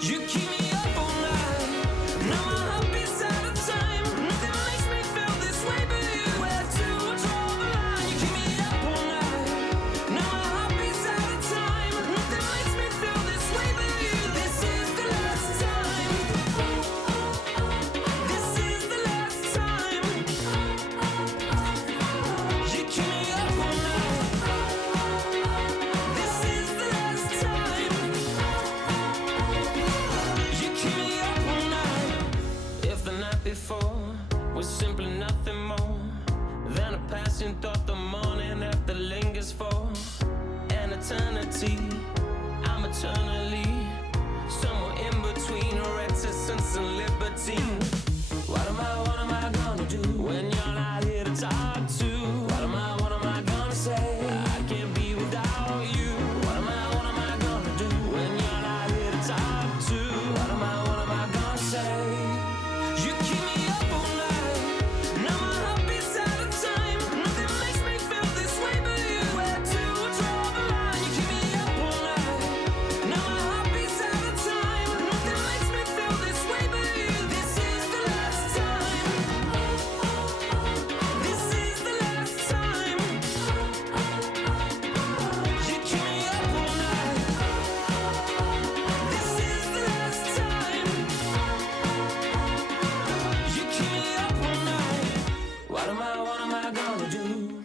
You keep me up all night. Now my heart beats out of time. Nothing makes me feel this way but you. Where to draw the line? You keep me up all night. Now my heart beats out of time. Nothing makes me feel this way but you. This is the last time. This is the last time. You keep me up all night. This is the last time. You keep me up all night. If the night before was simply nothing more than a passing thought, the morning after lingers for an eternity. I'm eternally somewhere in between reticence and libertine. What am I gonna do when you're not here to talk to? What am I gonna say? I can't be without you. What am I gonna do when you're not here to talk to? What am I gonna say? You keep me up all night. Now my heart beats out of time. Nothing makes me feel this way but you. Where to draw the line? You keep me up all night. Now my heart beats out of time. Nothing makes me feel this way but you. This is the last time. This is the last time. You keep me up all night. This is the last time. You keep me up all night. What am I gonna do?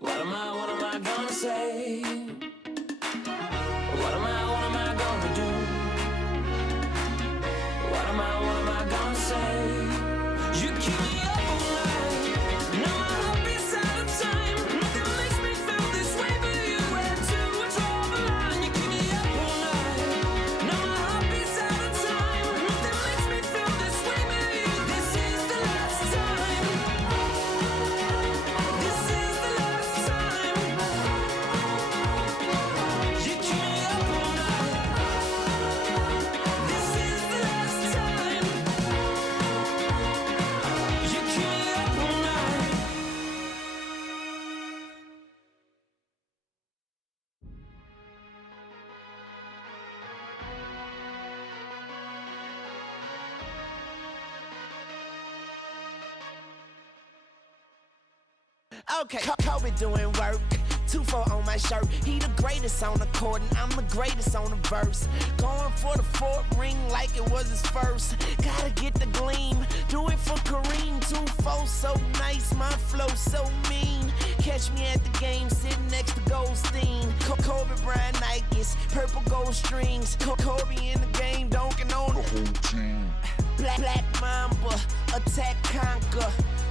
What am I gonna say? What am I gonna do? What am I gonna say? You keep me up all night. Now my heart beats out of time. Nothing makes me feel this way but you. Where to draw the line? You keep me up all night. Now my heart beats out of time. Nothing makes me feel this way but you. This is the last time. This is the last time. You keep me up all night. This is the last time. You keep me up all night. Okay, Kobe doing work. 2-4 on my shirt. He the greatest on the court, and I'm the greatest on the verse. Going for the fourth ring like it was his first. Gotta get the gleam. Do it for Kareem. 2-4 so nice, my flow so mean. Catch me at the game, sitting next to Goldstein. Kobe Bryant Nikes, purple gold strings. Kobe in the game, dunking on the whole team. Black Mamba, attack conquer.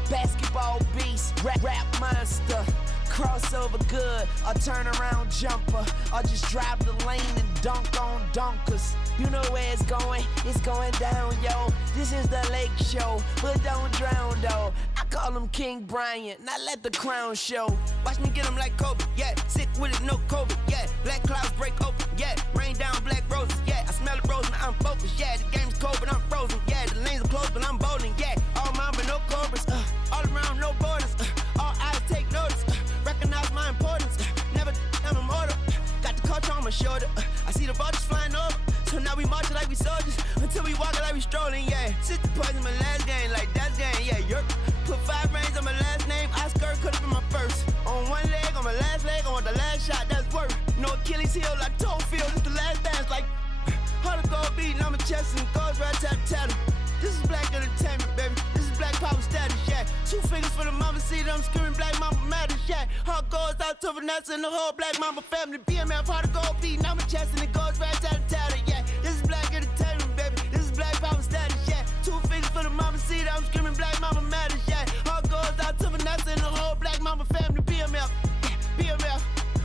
Basketball beast, rap monster. Crossover good, a turnaround jumper. Or just drive the lane and dunk on dunkers. You know where it's going down, yo. This is the Lake Show, but don't drown, though. I call him King Bryant, now let the crown show. Watch me get him like Kobe, yeah. Sick with it, no COVID, yeah. Black clouds break open, yeah. Rain down black roses, yeah. I smell the rose, now I'm focused, yeah. The game's cold, but I'm frozen, yeah. The lanes are closed, but I'm bowling, yeah. All mine, but no cobras, all around, no borders, all eyes take notice, recognize my importance, never I'm immortal, got the culture on my shoulder, I see the vultures flying over, so now we marching like we soldiers, until we walking like we strolling, yeah. 60 points in my last game, like that's game, yeah. Yerp. Put 5 rings on my last name, Oscar could've been my first. On one leg, on my last leg, I want the last shot, that's worth. No Achilles heel, like toe field, it's the last dance, like hard to go beating on my chest and goes right tap. This is black entertainment, baby. This is black power status, yeah. 2 fingers for the mama, see them screaming black mama matters, yeah. Heart goes out to Vanessa and the whole black mama family. BMF, hard to go beating on my chest and it goes right tap. Yeah. This is black entertainment, baby. This is black power status, yeah. 2 fingers for the mama, see them screaming black mama matters, yeah. Heart goes out to Vanessa and the whole black mama family. BMF, yeah. BMF,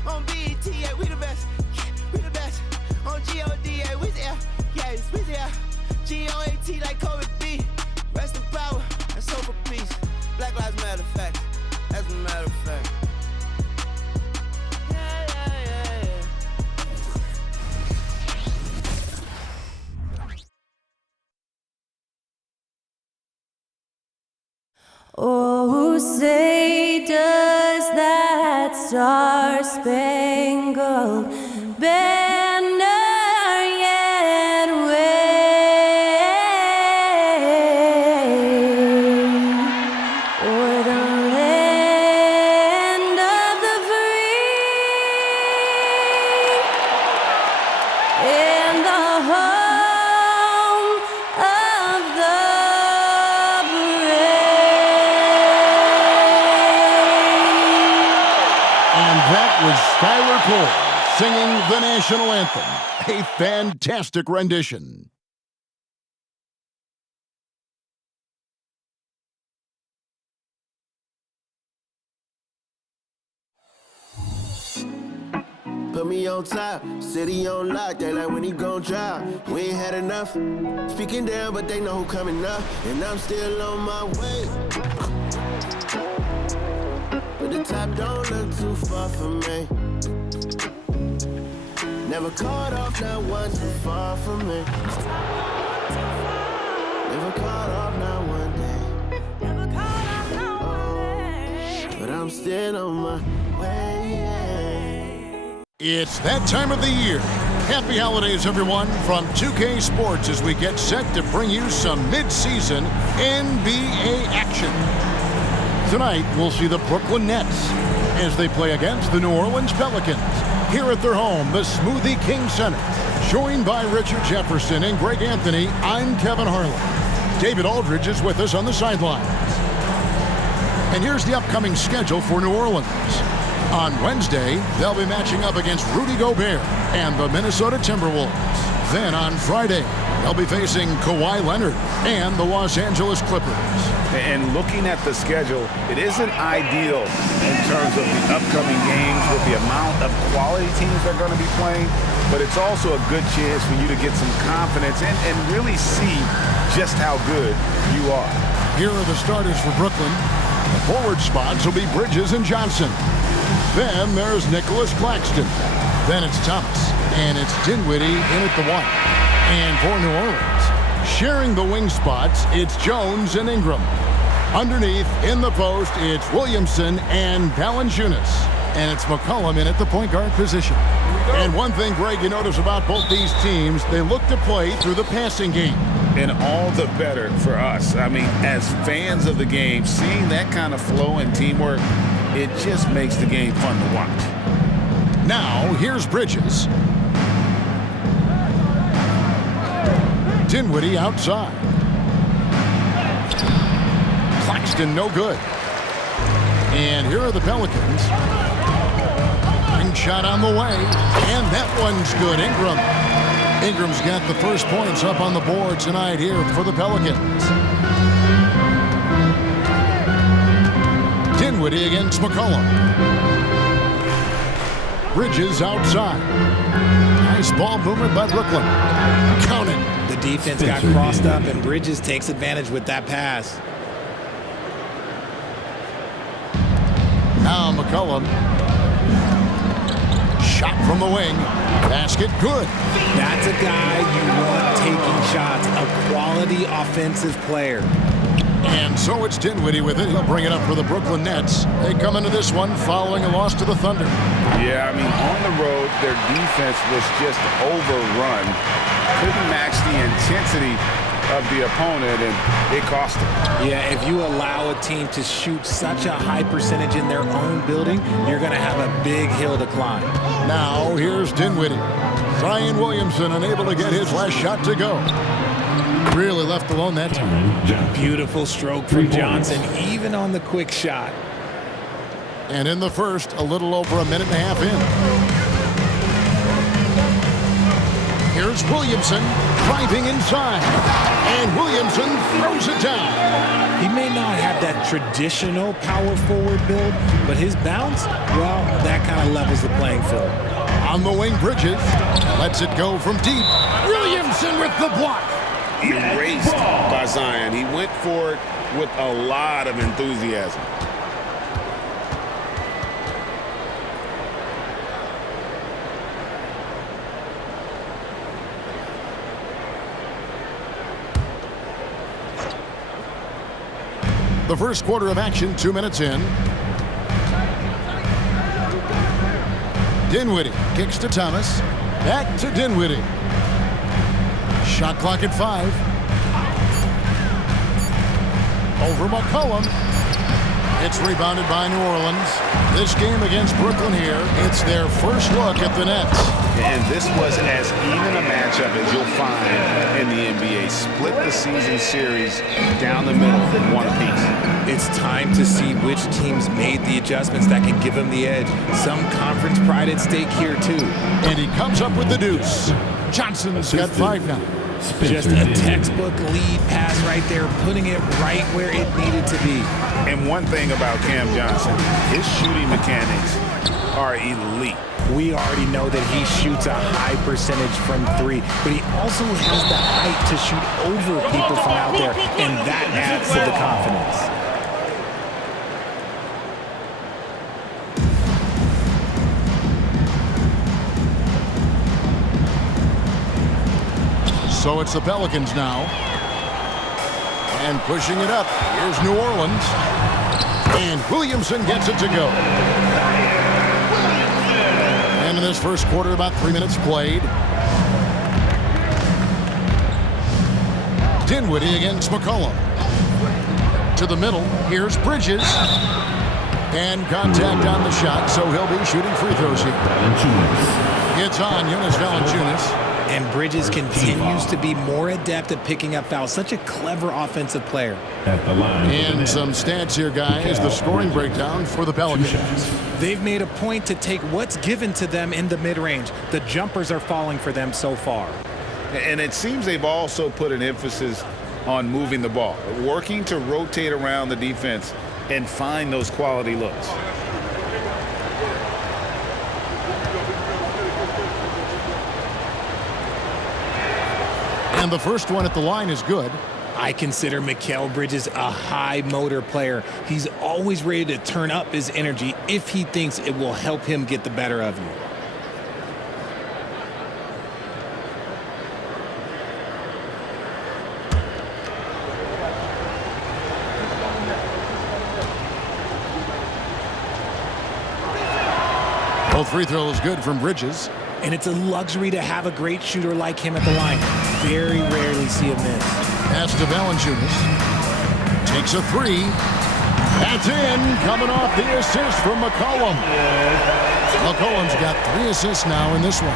on BET, yeah. We the best, yeah. We the best. On GOD, yeah. We there, yeah. We there. GOAT like Kobe B. Rest in power and soul for peace. Black Lives Matter fact. As a matter of fact. Yeah. Oh, say does that star-spangled banner yet in the home of the brave. And that was Skylar Cole singing the national anthem. A fantastic rendition. Put me on top, city on lock, they like when he gon' drop. We ain't had enough, speaking down, but they know who coming up, and I'm still on my way. But the top don't look too far from me. Never caught off, not one too far from me. Never caught off, not one day. But I'm still on my way. It's that time of the year. Happy holidays, everyone, from 2K Sports as we get set to bring you some mid-season NBA action. Tonight, we'll see the Brooklyn Nets as they play against the New Orleans Pelicans here at their home, the Smoothie King Center. Joined by Richard Jefferson and Greg Anthony, I'm Kevin Harlan. David Aldridge is with us on the sidelines. And here's the upcoming schedule for New Orleans. On Wednesday, they'll be matching up against Rudy Gobert and the Minnesota Timberwolves. Then on Friday, they'll be facing Kawhi Leonard and the Los Angeles Clippers. And looking at the schedule, it isn't ideal in terms of the upcoming games with the amount of quality teams they're going to be playing, but it's also a good chance for you to get some confidence and really see just how good you are. Here are the starters for Brooklyn. The forward spots will be Bridges and Johnson. Then there's Nicholas Claxton. Then it's Thomas. And it's Dinwiddie in at the one. And for New Orleans, sharing the wing spots, it's Jones and Ingram. Underneath, in the post, it's Williamson and Valanciunas. And it's McCollum in at the point guard position. And one thing, Greg, you notice about both these teams, they look to play through the passing game. And all the better for us. I mean, as fans of the game, seeing that kind of flow and teamwork, it just makes the game fun to watch. Now, here's Bridges. Dinwiddie outside. Claxton no good. And here are the Pelicans. Ring shot on the way. And that one's good. Ingram's got the first points up on the board tonight here for the Pelicans. Dinwiddie against McCollum. Bridges outside. Nice ball movement by Brooklyn. Count it. The defense got crossed up, and Bridges takes advantage with that pass. Now McCollum. Shot from the wing. Basket good. That's a guy you want taking shots, a quality offensive player. And so it's Dinwiddie with it. He'll bring it up for the Brooklyn Nets. They come into this one following a loss to the Thunder. Yeah, I mean, on the road, their defense was just overrun. Couldn't match the intensity of the opponent, and it cost them. Yeah, if you allow a team to shoot such a high percentage in their own building, you're going to have a big hill to climb. Now here's Dinwiddie. Zion Williamson unable to get his last shot to go. Really left alone that time. Beautiful stroke from Johnson, even on the quick shot. And in the first, a little over a minute and a half in. Here's Williamson driving inside. And Williamson throws it down. He may not have that traditional power forward build, but his bounce, well, that kind of levels the playing field. On the wing, Bridges lets it go from deep. Williamson with the block. Erased by Zion. He went for it with a lot of enthusiasm. The first quarter of action, 2 minutes in. Dinwiddie kicks to Thomas. Back to Dinwiddie. Shot clock at 5. Over McCollum. It's rebounded by New Orleans. This game against Brooklyn here, it's their first look at the Nets. And this was as even a matchup as you'll find in the NBA. Split the season series down the middle, one apiece. It's time to see which teams made the adjustments that can give them the edge. Some conference pride at stake here, too. And he comes up with the deuce. Johnson's got 5 now. Just a textbook lead pass right there, putting it right where it needed to be. And one thing about Cam Johnson, his shooting mechanics are elite. We already know that he shoots a high percentage from 3, but he also has the height to shoot over people from out there, and that adds to the confidence. So it's the Pelicans now. And pushing it up. Here's New Orleans. And Williamson gets it to go. And in this first quarter, about 3 minutes played. Dinwiddie against McCollum. To the middle. Here's Bridges. And contact on the shot, so he'll be shooting free throws here. It's on Jonas Valanciunas. And Bridges continues to be more adept at picking up fouls. Such a clever offensive player. And some stats here, guys. The scoring breakdown for the Pelicans. They've made a point to take what's given to them in the mid-range. The jumpers are falling for them so far. And it seems they've also put an emphasis on moving the ball, working to rotate around the defense and find those quality looks. And the first one at the line is good. I consider Mikal Bridges a high motor player. He's always ready to turn up his energy if he thinks it will help him get the better of you. Both free throws good from Bridges. And it's a luxury to have a great shooter like him at the line. Very rarely see him miss. Pass to Valanciunas. Takes a 3. That's in. Coming off the assist from McCollum. McCollum's got 3 assists now in this one.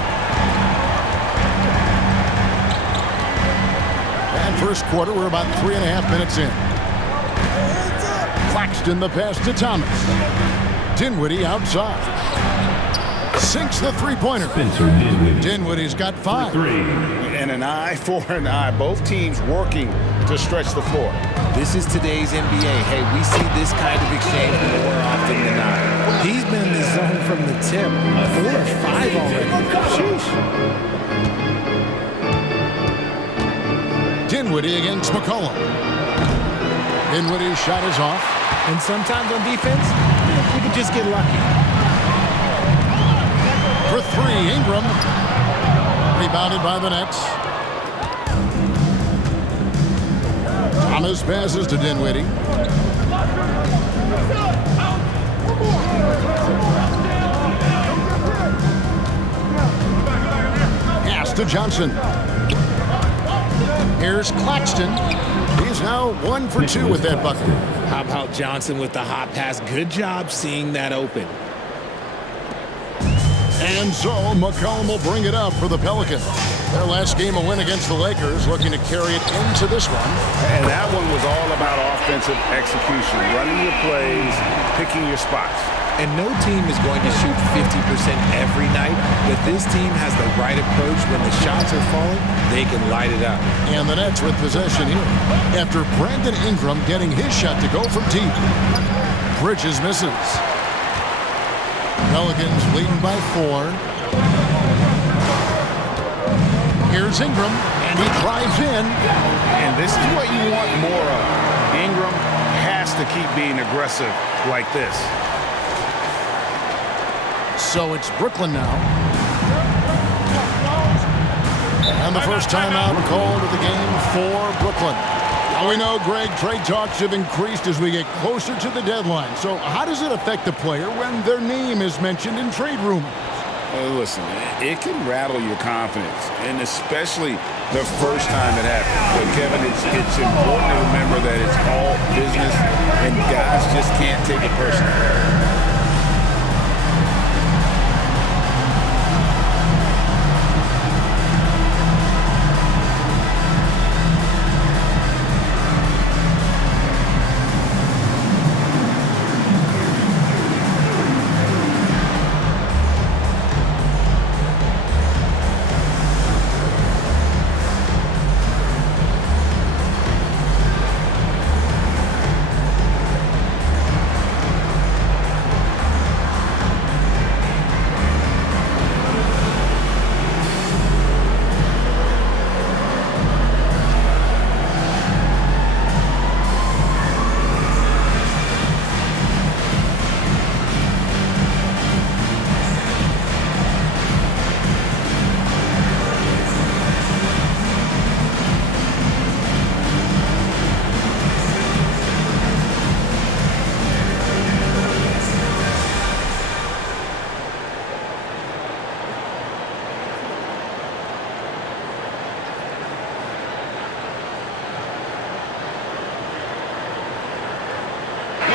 And first quarter, we're about 3.5 minutes in. Claxton the pass to Thomas. Dinwiddie outside. Sinks the three-pointer. Dinwiddie's got 5. And an eye for an eye. Both teams working to stretch the floor. This is today's NBA. Hey, we see this kind of exchange more often than not. He's been in the zone from the tip 4 or 5 already. Sheesh. Dinwiddie against McCollum. Dinwiddie's shot is off. And sometimes on defense, you can just get lucky. For 3, Ingram. Rebounded by the Nets. Thomas passes to Dinwiddie. Pass to Johnson. Here's Claxton. He's now 1 for 2 with that bucket. How about Johnson with the hot pass? Good job seeing that open. And so McCollum will bring it up for the Pelicans. Their last game, a win against the Lakers, looking to carry it into this one. And that one was all about offensive execution, running your plays, picking your spots. And no team is going to shoot 50% every night, but this team has the right approach. When the shots are falling, they can light it up. And the Nets with possession here. After Brandon Ingram getting his shot to go from deep. Bridges misses. Pelicans leading by 4. Here's Ingram, and he drives in. And this is what you want more of. Ingram has to keep being aggressive like this. So it's Brooklyn now. And the first timeout called of the game for Brooklyn. Now we know, Greg, trade talks have increased as we get closer to the deadline. So how does it affect the player when their name is mentioned in trade rumors? Listen, it can rattle your confidence, and especially the first time it happens. But Kevin, it's important to remember that it's all business, and guys just can't take it personally.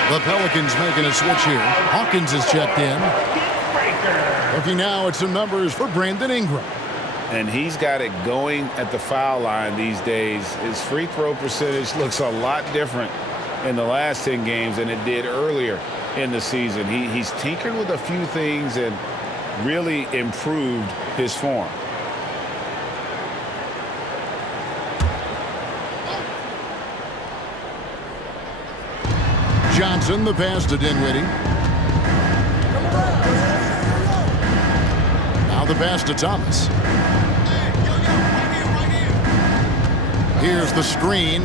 The Pelicans making a switch here. Hawkins is checked in. Looking now at some numbers for Brandon Ingram. And he's got it going at the foul line these days. His free throw percentage looks a lot different in the last 10 games than it did earlier in the season. He's tinkered with a few things and really improved his form. Johnson, the pass to Dinwiddie. Now the pass to Thomas. Here's the screen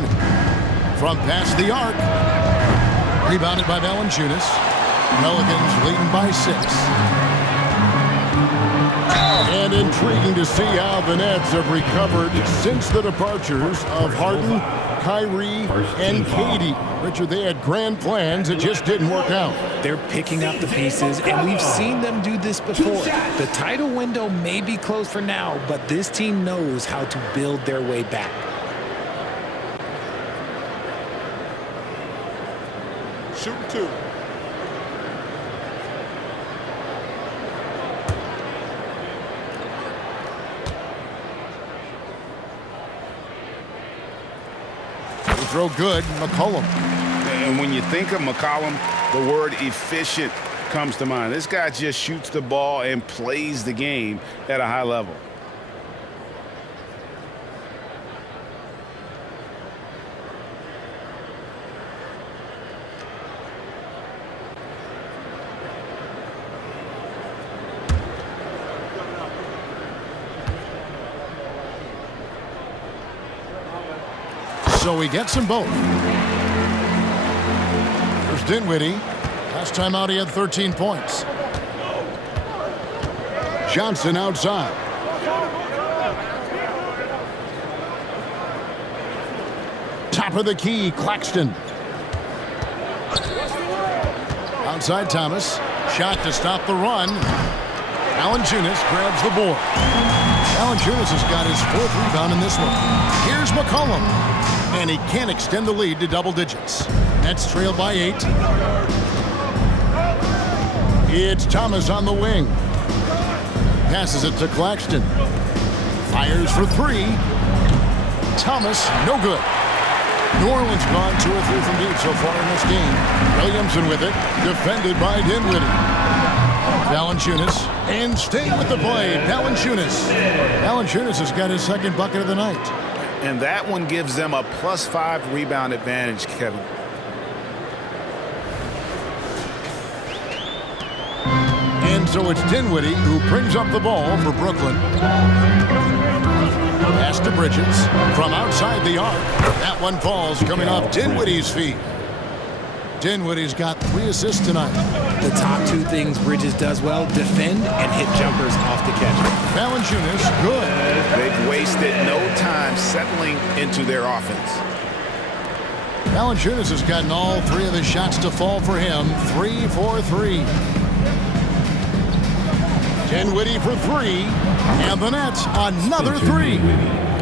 from past the arc. Rebounded by Valanciunas. Pelicans leading by 6. And intriguing to see how the Nets have recovered since the departures of Harden, Kyrie, and Katie. Richard, they had grand plans. It just didn't work out. They're picking up the pieces, and we've seen them do this before. The title window may be closed for now, but this team knows how to build their way back. Shooting 2. Throw good, McCollum. And when you think of McCollum, the word efficient comes to mind. This guy just shoots the ball and plays the game at a high level. So he gets them both. There's Dinwiddie. Last time out he had 13 points. Johnson outside. Top of the key, Claxton. Outside Thomas. Shot to stop the run. Valanciunas grabs the board. Valanciunas has got his 4th rebound in this one. Here's McCollum. And he can't extend the lead to double digits. Nets trail by 8. It's Thomas on the wing. Passes it to Claxton. Fires for 3. Thomas, no good. New Orleans gone 2 or 3 from deep so far in this game. Williamson with it. Defended by Dinwiddie. Valanciunas. And staying with the play, Valanciunas. Valanciunas has got his 2nd bucket of the night. And that one gives them a +5 rebound advantage, Kevin. And so it's Dinwiddie who brings up the ball for Brooklyn. Pass to Bridges from outside the arc. That one falls coming off Dinwiddie's feet. Dinwiddie's got 3 assists tonight. The top 2 things Bridges does well, defend and hit jumpers off the catch. Valanciunas, good. They've wasted no time settling into their offense. Valanciunas has gotten all 3 of the shots to fall for him. 3 for 3. Dinwiddie for 3. And the Nets, another 3.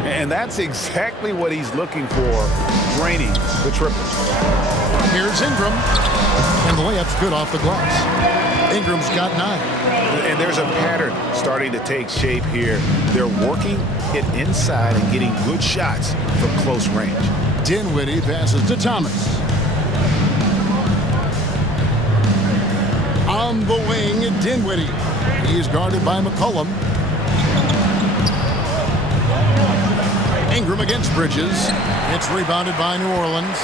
And that's exactly what he's looking for, draining the triple. Here's Ingram. And the layup's good off the glass. Ingram's got 9. And there's a pattern starting to take shape here. They're working it inside and getting good shots from close range. Dinwiddie passes to Thomas. On the wing, Dinwiddie. He's guarded by McCollum. Ingram against Bridges. It's rebounded by New Orleans.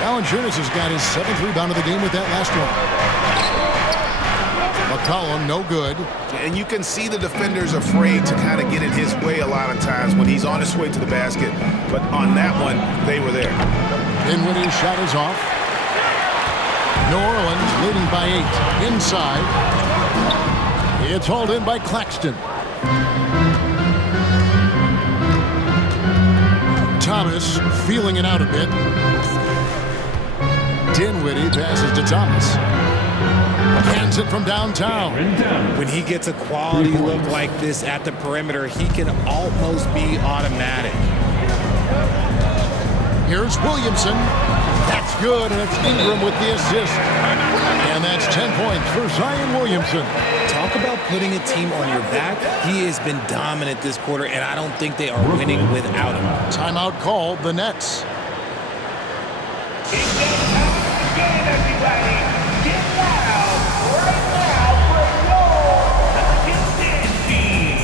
Valanciunas has got his 7th rebound of the game with that last one. McCollum, no good. And you can see the defenders afraid to kind of get in his way a lot of times when he's on his way to the basket. But on that one, they were there. Dinwiddie's shot is off. New Orleans leading by 8. Inside. It's hauled in by Claxton. Thomas feeling it out a bit. Dinwiddie passes to Thomas. Cans it from downtown. When he gets a quality look like this at the perimeter, he can almost be automatic. Here's Williamson. That's good, and it's Ingram with the assist. And that's 10 points for Zion Williamson. Talk about putting a team on your back. He has been dominant this quarter, and I don't think they are winning without him. Timeout called, the Nets. It's that time again, everybody. Get loud right now for your Pelicans dance team.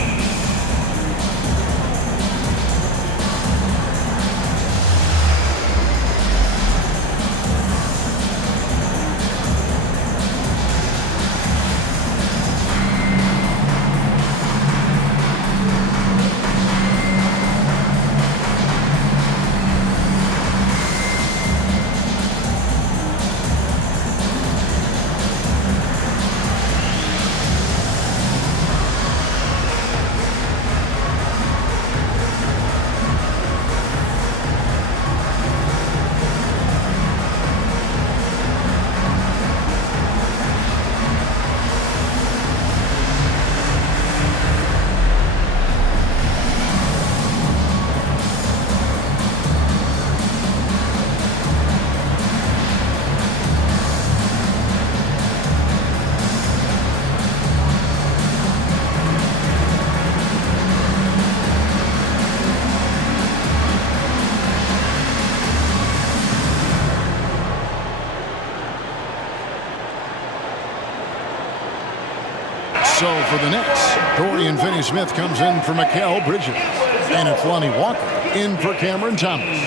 So for the Nets, Dorian Finney-Smith comes in for Mikal Bridges. And it's Lonnie Walker in for Cameron Thomas.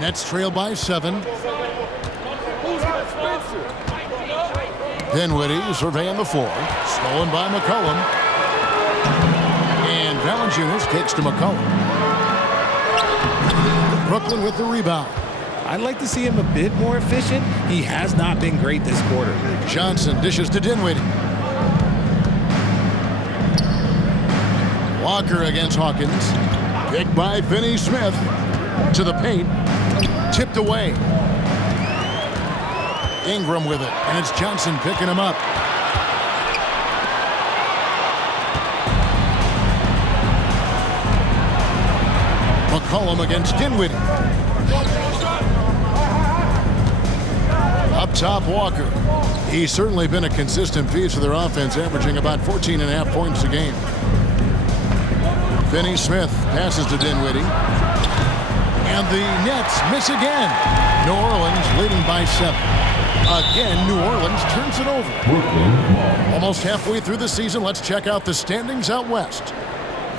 Nets trail by 7. Dinwiddie surveying the floor. Stolen by McCollum. And Valanciunas kicks to McCollum. Brooklyn with the rebound. I'd like to see him a bit more efficient. He has not been great this quarter. Johnson dishes to Dinwiddie. Walker against Hawkins. Picked by Finney-Smith. To the paint. Tipped away. Ingram with it, and it's Johnson picking him up. McCollum against Dinwiddie. Up top, Walker. He's certainly been a consistent piece of their offense, averaging about 14.5 points a game. Finney-Smith passes to Dinwiddie. And the Nets miss again. New Orleans leading by 7. Again, New Orleans turns it over. Almost halfway through the season, let's check out the standings out west.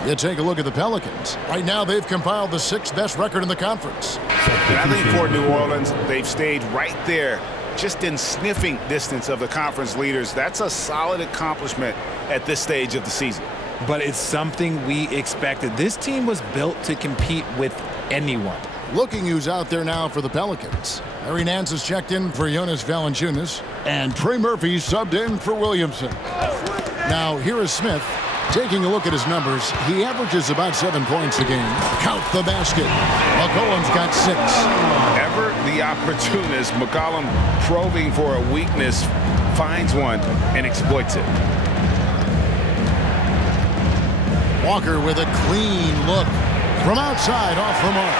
You take a look at the Pelicans. Right now, they've compiled the 6th best record in the conference. And I think for New Orleans, they've stayed right there, just in sniffing distance of the conference leaders. That's a solid accomplishment at this stage of the season. But it's something we expected. This team was built to compete with anyone. Looking who's out there now for the Pelicans. Larry Nance has checked in for Jonas Valanciunas, and Trey Murphy subbed in for Williamson. Now, here is Smith. Taking a look at his numbers, he averages about 7 points a game. Count the basket. McCollum's got 6. Ever the opportunist, McCollum probing for a weakness, finds one and exploits it. Walker with a clean look. From outside, off the mark.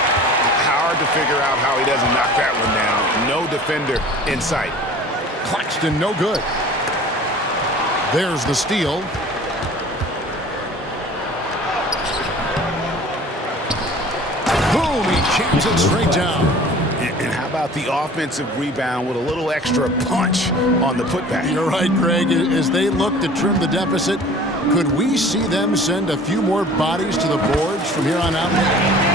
Hard to figure out how he doesn't knock that one down. No defender in sight. Claxton, no good. There's the steal. Boom, he jams it straight down. And how about the offensive rebound with a little extra punch on the putback? You're right, Greg. As they look to trim the deficit, could we see them send a few more bodies to the boards from here on out?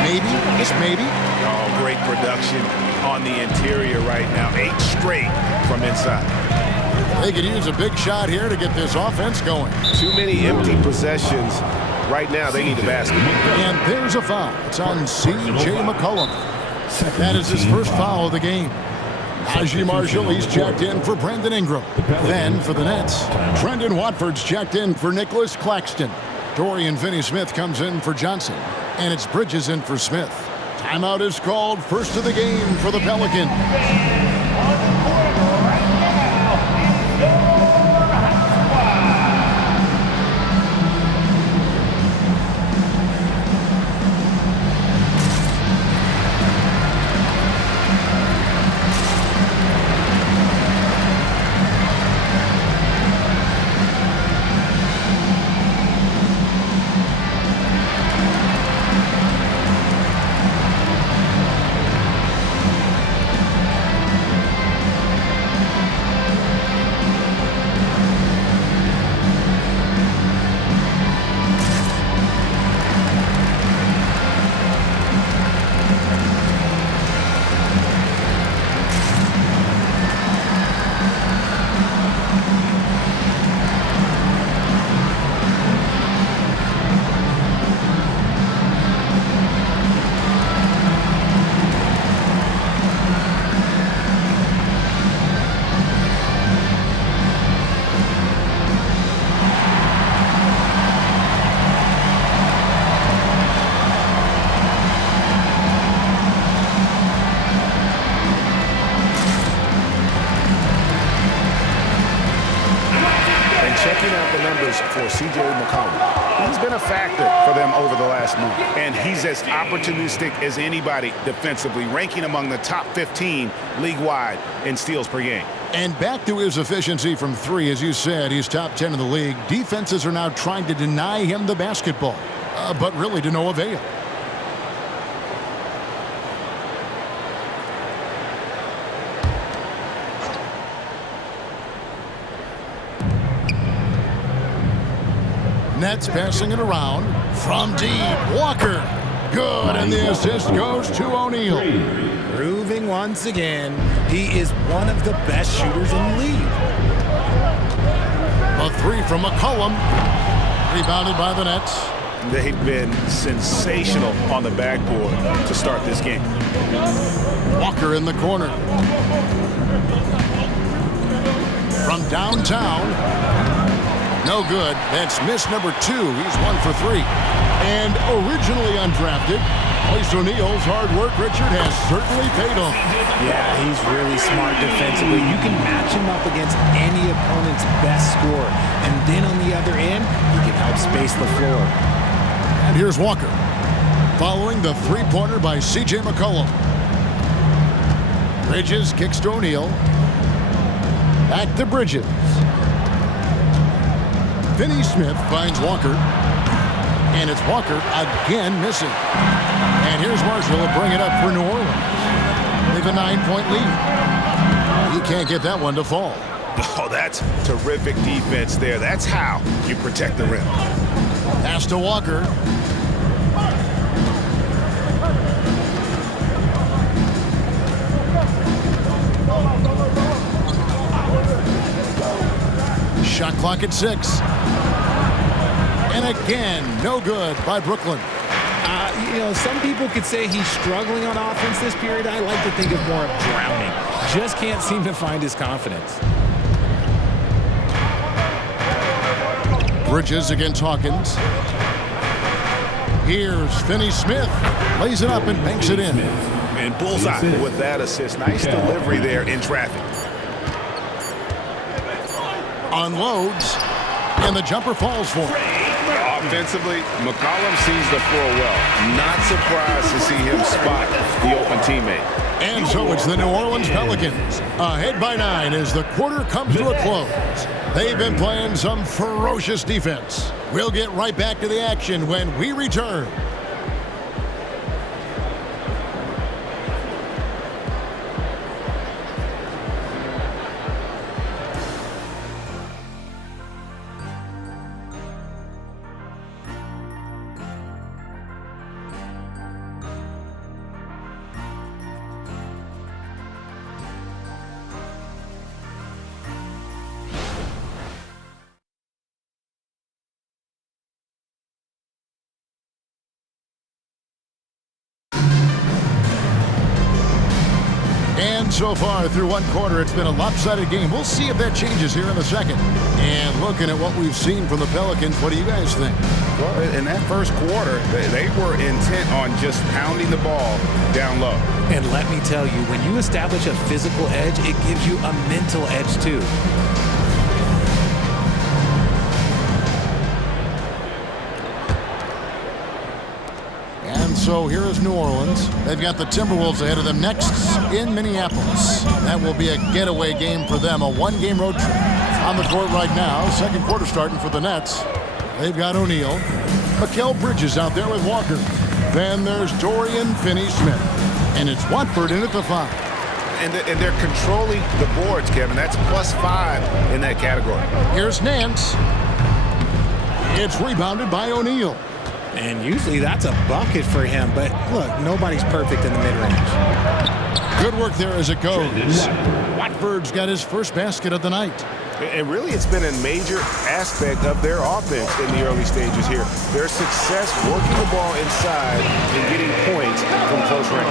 Maybe, just maybe. Oh, great production on the interior right now. 8 straight from inside. They could use a big shot here to get this offense going. Too many empty possessions. Right now, they need a basket. And there's a foul. It's on C.J. McCollum. That is his first foul of the game. Najee Marshall, he's checked in for Brandon Ingram. Then for the Nets, Trendon Watford's checked in for Nicholas Claxton. Dorian Finney-Smith comes in for Johnson. And it's Bridges in for Smith. Timeout is called, first of the game for the Pelicans. Checking out the numbers for C.J. Mikal. He's been a factor for them over the last month. And he's as opportunistic as anybody defensively, ranking among the top 15 league-wide in steals per game. And back to his efficiency from three, as you said, he's top 10 in the league. Defenses are now trying to deny him the basketball, but really to no avail. Nets passing it around from deep. Walker. Good, and the assist goes to O'Neal. Proving once again, he is one of the best shooters in the league. A three from McCollum. Rebounded by the Nets. They've been sensational on the backboard to start this game. Walker in the corner. From downtown. No good. That's miss number 2. He's 1 for 3. And originally undrafted, Royce O'Neal's hard work, Richard, has certainly paid off. Yeah, he's really smart defensively. You can match him up against any opponent's best scorer. And then on the other end, he can help space the floor. And here's Walker, following the three-pointer by C.J. McCollum. Bridges kicks to O'Neal. Back to Bridges. Finney-Smith finds Walker. And it's Walker again missing. And here's Marshall to bring it up for New Orleans. They have a 9-point lead. He can't get that one to fall. Oh, that's terrific defense there. That's how you protect the rim. Pass to Walker. Shot clock at 6. And again, no good by Brooklyn. Some people could say he's struggling on offense this period. I like to think of more of drowning. Just can't seem to find his confidence. Bridges against Hawkins. Here's Finney-Smith. Lays it up and banks it in. And bullseye with that assist. Nice delivery there in traffic. Unloads. And the jumper falls for him. Offensively, McCollum sees the floor well. Not surprised to see him spot the open teammate. And so it's the New Orleans Pelicans ahead by 9 as the quarter comes to a close. They've been playing some ferocious defense. We'll get right back to the action when we return. And so far through one quarter, it's been a lopsided game. We'll see if that changes here in the second. And looking at what we've seen from the Pelicans, what do you guys think? Well, in that first quarter, they were intent on just pounding the ball down low. And let me tell you, when you establish a physical edge, it gives you a mental edge too. And so here is New Orleans. They've got the Timberwolves ahead of them next in Minneapolis. That will be a getaway game for them, a one-game road trip. On the court right now, second quarter starting for the Nets. They've got O'Neal. Mikal Bridges out there with Walker. Then there's Dorian Finney-Smith. And it's Watford in at the 5. And they're controlling the boards, Kevin. That's +5 in that category. Here's Nance. It's rebounded by O'Neal. And usually that's a bucket for him, but look, nobody's perfect in the mid-range. Good work there as it goes. Watford's got his first basket of the night. And really, it's been a major aspect of their offense in the early stages here. Their success working the ball inside and getting points from close range.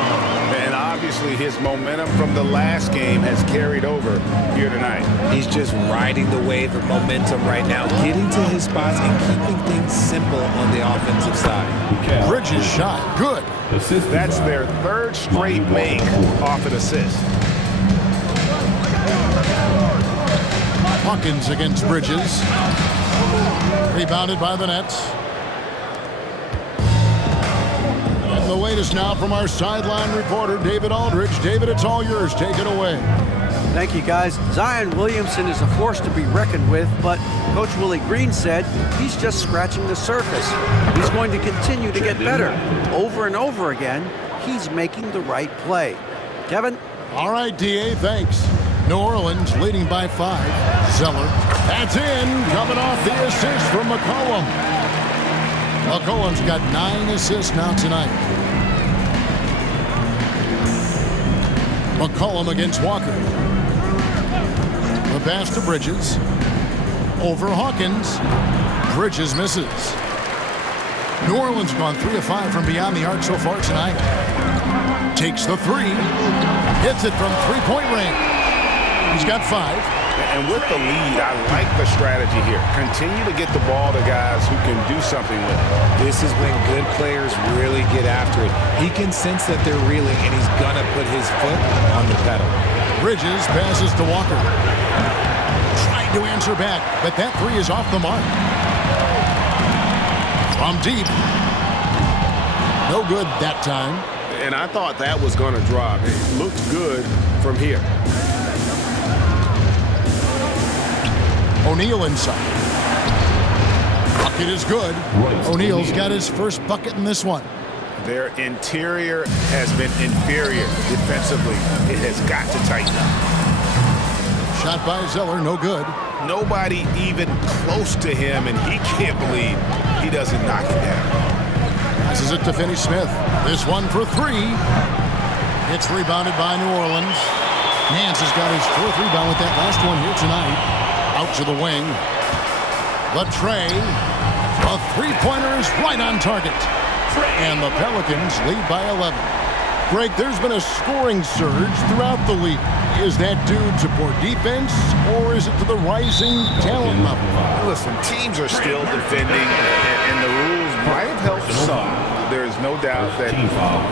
And obviously, his momentum from the last game has carried over here tonight. He's just riding the wave of momentum right now, getting to his spots and keeping things simple on the offensive side. Bridges shot. Good. That's their third straight make off an assist. Hawkins against Bridges. Rebounded by the Nets. And the latest now from our sideline reporter, David Aldridge. David, it's all yours. Take it away. Thank you, guys. Zion Williamson is a force to be reckoned with, but Coach Willie Green said he's just scratching the surface. He's going to continue to get better. Over and over again, he's making the right play. Kevin? All right, D.A., thanks. New Orleans leading by 5. Zeller. That's in. Coming off the assist from McCollum. McCollum's got 9 assists now tonight. McCollum against Walker. The pass to Bridges. Over Hawkins. Bridges misses. New Orleans gone 3 of 5 from beyond the arc so far tonight. Takes the 3. Hits it from three-point range. He's got 5. And with the lead, I like the strategy here. Continue to get the ball to guys who can do something with it. This is when good players really get after it. He can sense that they're reeling, and he's going to put his foot on the pedal. Bridges passes to Walker. Trying to answer back, but that 3 is off the mark. From deep. No good that time. And I thought that was going to drop. It looked good from here. O'Neal inside. Bucket is good. O'Neal's got his first bucket in this one. Their interior has been inferior defensively. It has got to tighten up. Shot by Zeller, no good. Nobody even close to him, and he can't believe he doesn't knock it down. Passes it to Finney-Smith. This one for 3. It's rebounded by New Orleans. Nance has got his 4th rebound with that last one here tonight. Out to the wing. The tray. A 3-pointer is right on target. And the Pelicans lead by 11. Greg, there's been a scoring surge throughout the league. Is that due to poor defense, or is it to the rising talent level? Listen, teams are still defending, and the rules might have helped some. There's no doubt that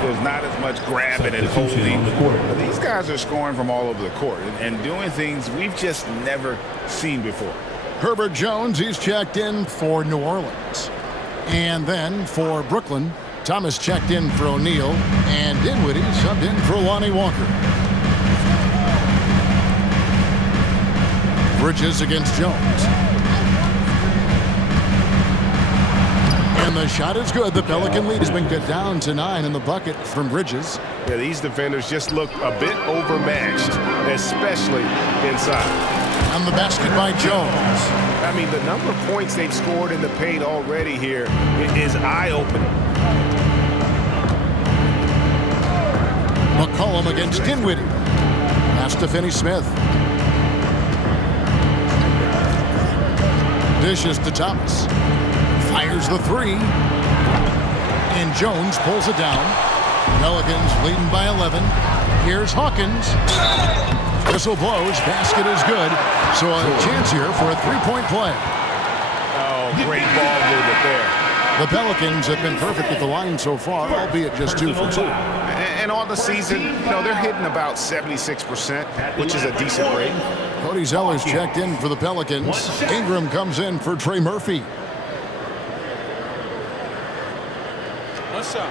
there's not as much grabbing and holding. But these guys are scoring from all over the court and doing things we've just never seen before. Herbert Jones, he's checked in for New Orleans. And then for Brooklyn, Thomas checked in for O'Neal, and Dinwiddie subbed in for Lonnie Walker. Bridges against Jones. And the shot is good. The Pelican lead has been cut down to 9 in the bucket from Bridges. Yeah, these defenders just look a bit overmatched, especially inside. On the basket by Jones. I mean, the number of points they've scored in the paint already here is eye-opening. McCollum against Dinwiddie. Pass to Finney-Smith. Dishes to Thomas. Fires the 3. And Jones pulls it down. Pelicans leading by 11. Here's Hawkins. Whistle blows. Basket is good. So a chance here for a three-point play. Oh, great ball movement there. The Pelicans have been perfect at the line so far, albeit just 2 for 2. And on the season, they're hitting about 76%, which is a decent rate. Cody Zeller's checked in for the Pelicans. Ingram comes in for Trey Murphy. What's up?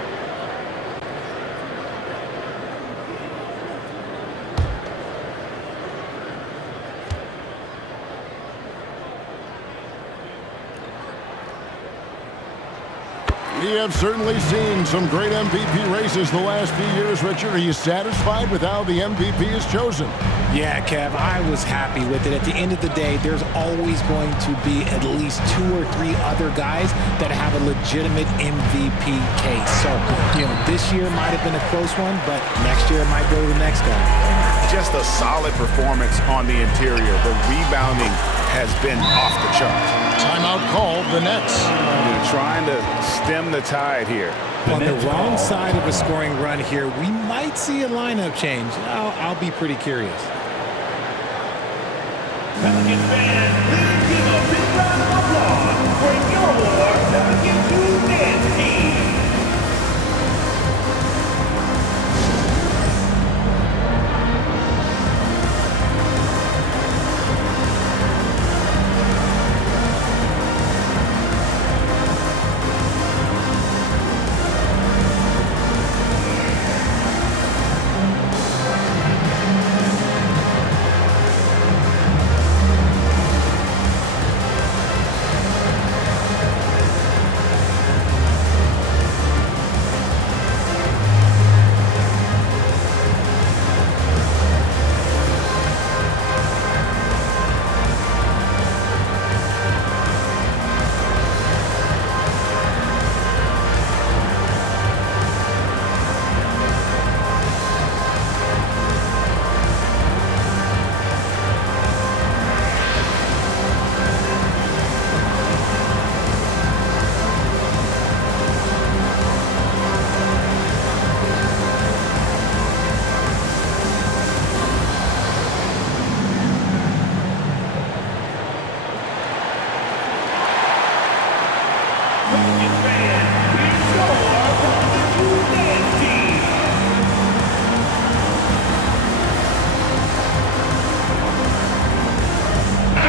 We have certainly seen some great MVP races the last few years. Richard, are you satisfied with how the MVP is chosen? Yeah, Kev, I was happy with it. At the end of the day, there's always going to be at least 2 or 3 other guys that have a legitimate MVP case. So, this year might have been a close one, but next year it might go to the next guy. Just a solid performance on the interior. The rebounding has been off the charts. Timeout called, the Nets. They're trying to stem the tide here. On the wrong side of a scoring run here, we might see a lineup change. I'll be pretty curious. Pelicans fans, please give a big round of applause for your Pelicans dance team.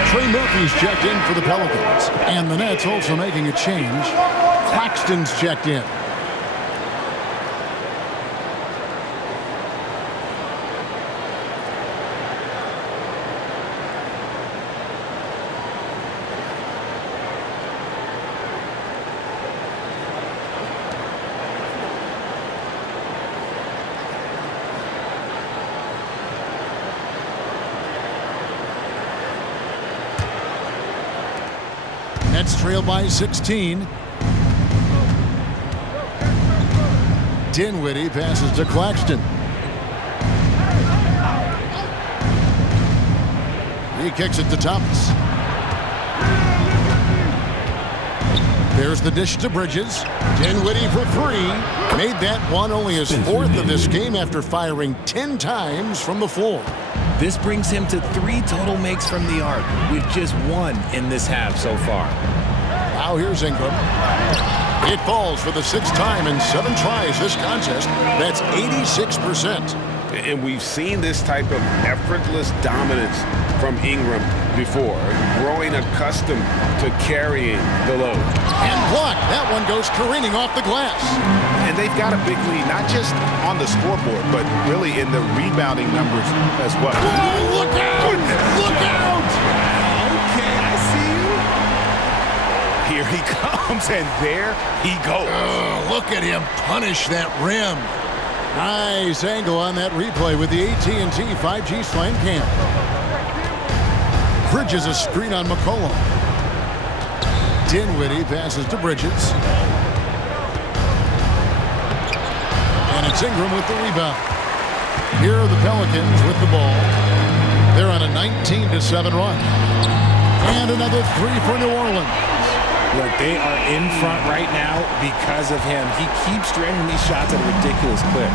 Trey Murphy's checked in for the Pelicans. And the Nets also making a change. Claxton's checked in. Nets trail by 16. Dinwiddie passes to Claxton. He kicks it to Thomas. There's the dish to Bridges. Dinwiddie for 3. Made that one, only his 4th of this game after firing 10 times from the floor. This brings him to 3 total makes from the arc, with just 1 in this half so far. Now here's Ingram. It falls for the 6th time in 7 tries this contest. That's 86%. And we've seen this type of effortless dominance from Ingram before, growing accustomed to carrying the load. And blocked. That one goes careening off the glass. And they've got a big lead, not just on the scoreboard, but really in the rebounding numbers as well. Whoa, look out! Look out! Okay, I see you. Here he comes, and there he goes. Look at him punish that rim. Nice angle on that replay with the AT&T 5G Slam Cam. Bridges a screen on McCollum. Dinwiddie passes to Bridges. And it's Ingram with the rebound. Here are the Pelicans with the ball. They're on a 19-7 run. And another 3 for New Orleans. Look, they are in front right now because of him. He keeps draining these shots at a ridiculous clip.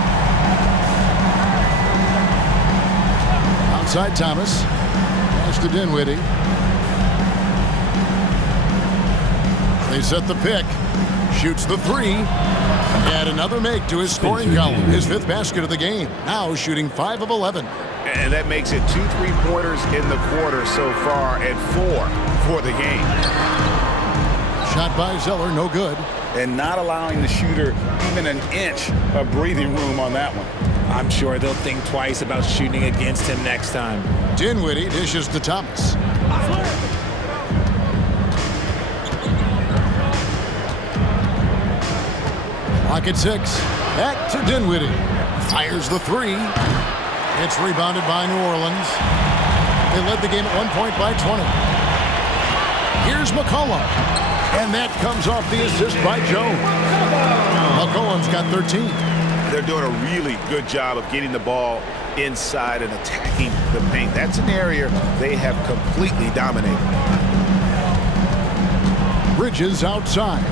Outside Thomas. Pass to Dinwiddie. They set the pick. Shoots the three. And another make to his scoring column. His 5th basket of the game. Now shooting 5 of 11. And that makes it 2 3-pointers in the quarter so far and 4 for the game. Shot by Zeller, no good. And not allowing the shooter even an inch of breathing room on that one. I'm sure they'll think twice about shooting against him next time. Dinwiddie dishes to Thomas. Clock at 6. Back to Dinwiddie. Fires the three. It's rebounded by New Orleans. They led the game at 1 point by 20. Here's McCollum. And that comes off the assist by Jones. McCollum's got 13. They're doing a really good job of getting the ball inside and attacking the paint. That's an area they have completely dominated. Bridges outside.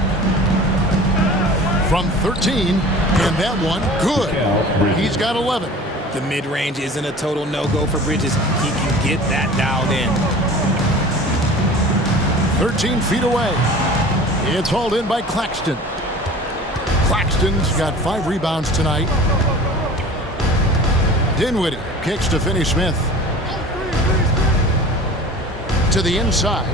From 13, and that one, good. He's got 11. The mid-range isn't a total no-go for Bridges. He can get that dialed in. 13 feet away. It's hauled in by Claxton. Claxton's got 5 rebounds tonight. Dinwiddie kicks to Finney-Smith. To the inside.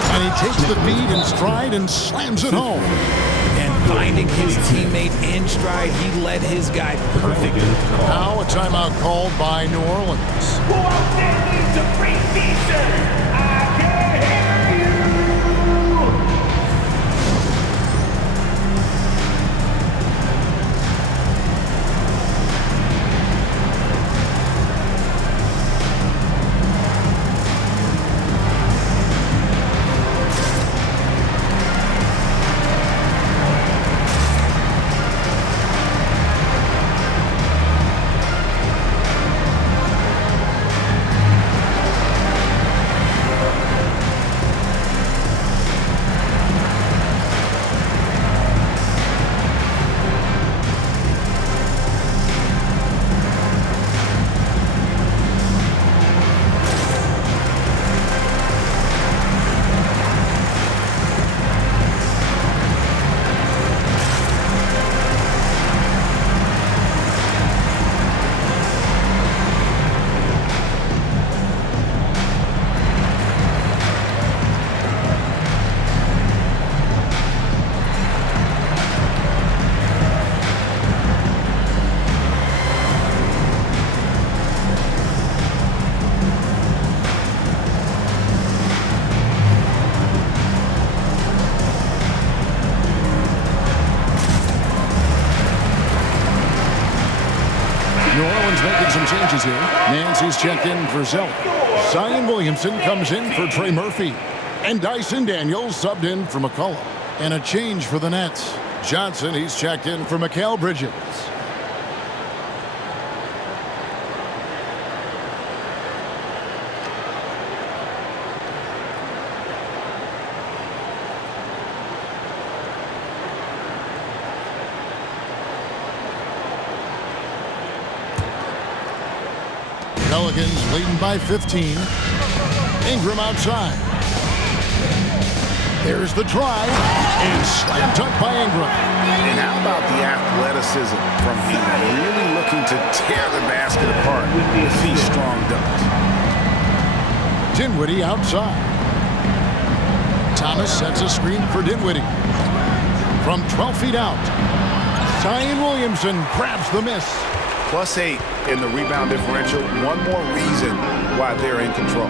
And he takes the feed in stride and slams it home. And finding his teammate in stride, he led his guy perfectly. Now a timeout called by New Orleans. Who outstanding to free t-shirt? I can hear you. New Orleans making some changes here. Nancy's checked in for Zeller. Zion Williamson comes in for Trey Murphy. And Dyson Daniels subbed in for McCollum. And a change for the Nets. Johnson, he's checked in for Mikal Bridges. Pelicans leading by 15. Ingram outside. There's the drive, and slam dunk by Ingram. And how about the athleticism from Ingram? Really looking to tear the basket apart with these strong dunks. Dinwiddie outside. Thomas sets a screen for Dinwiddie. From 12 feet out, Zion Williamson grabs the miss. +8 in the rebound differential. One more reason why they're in control.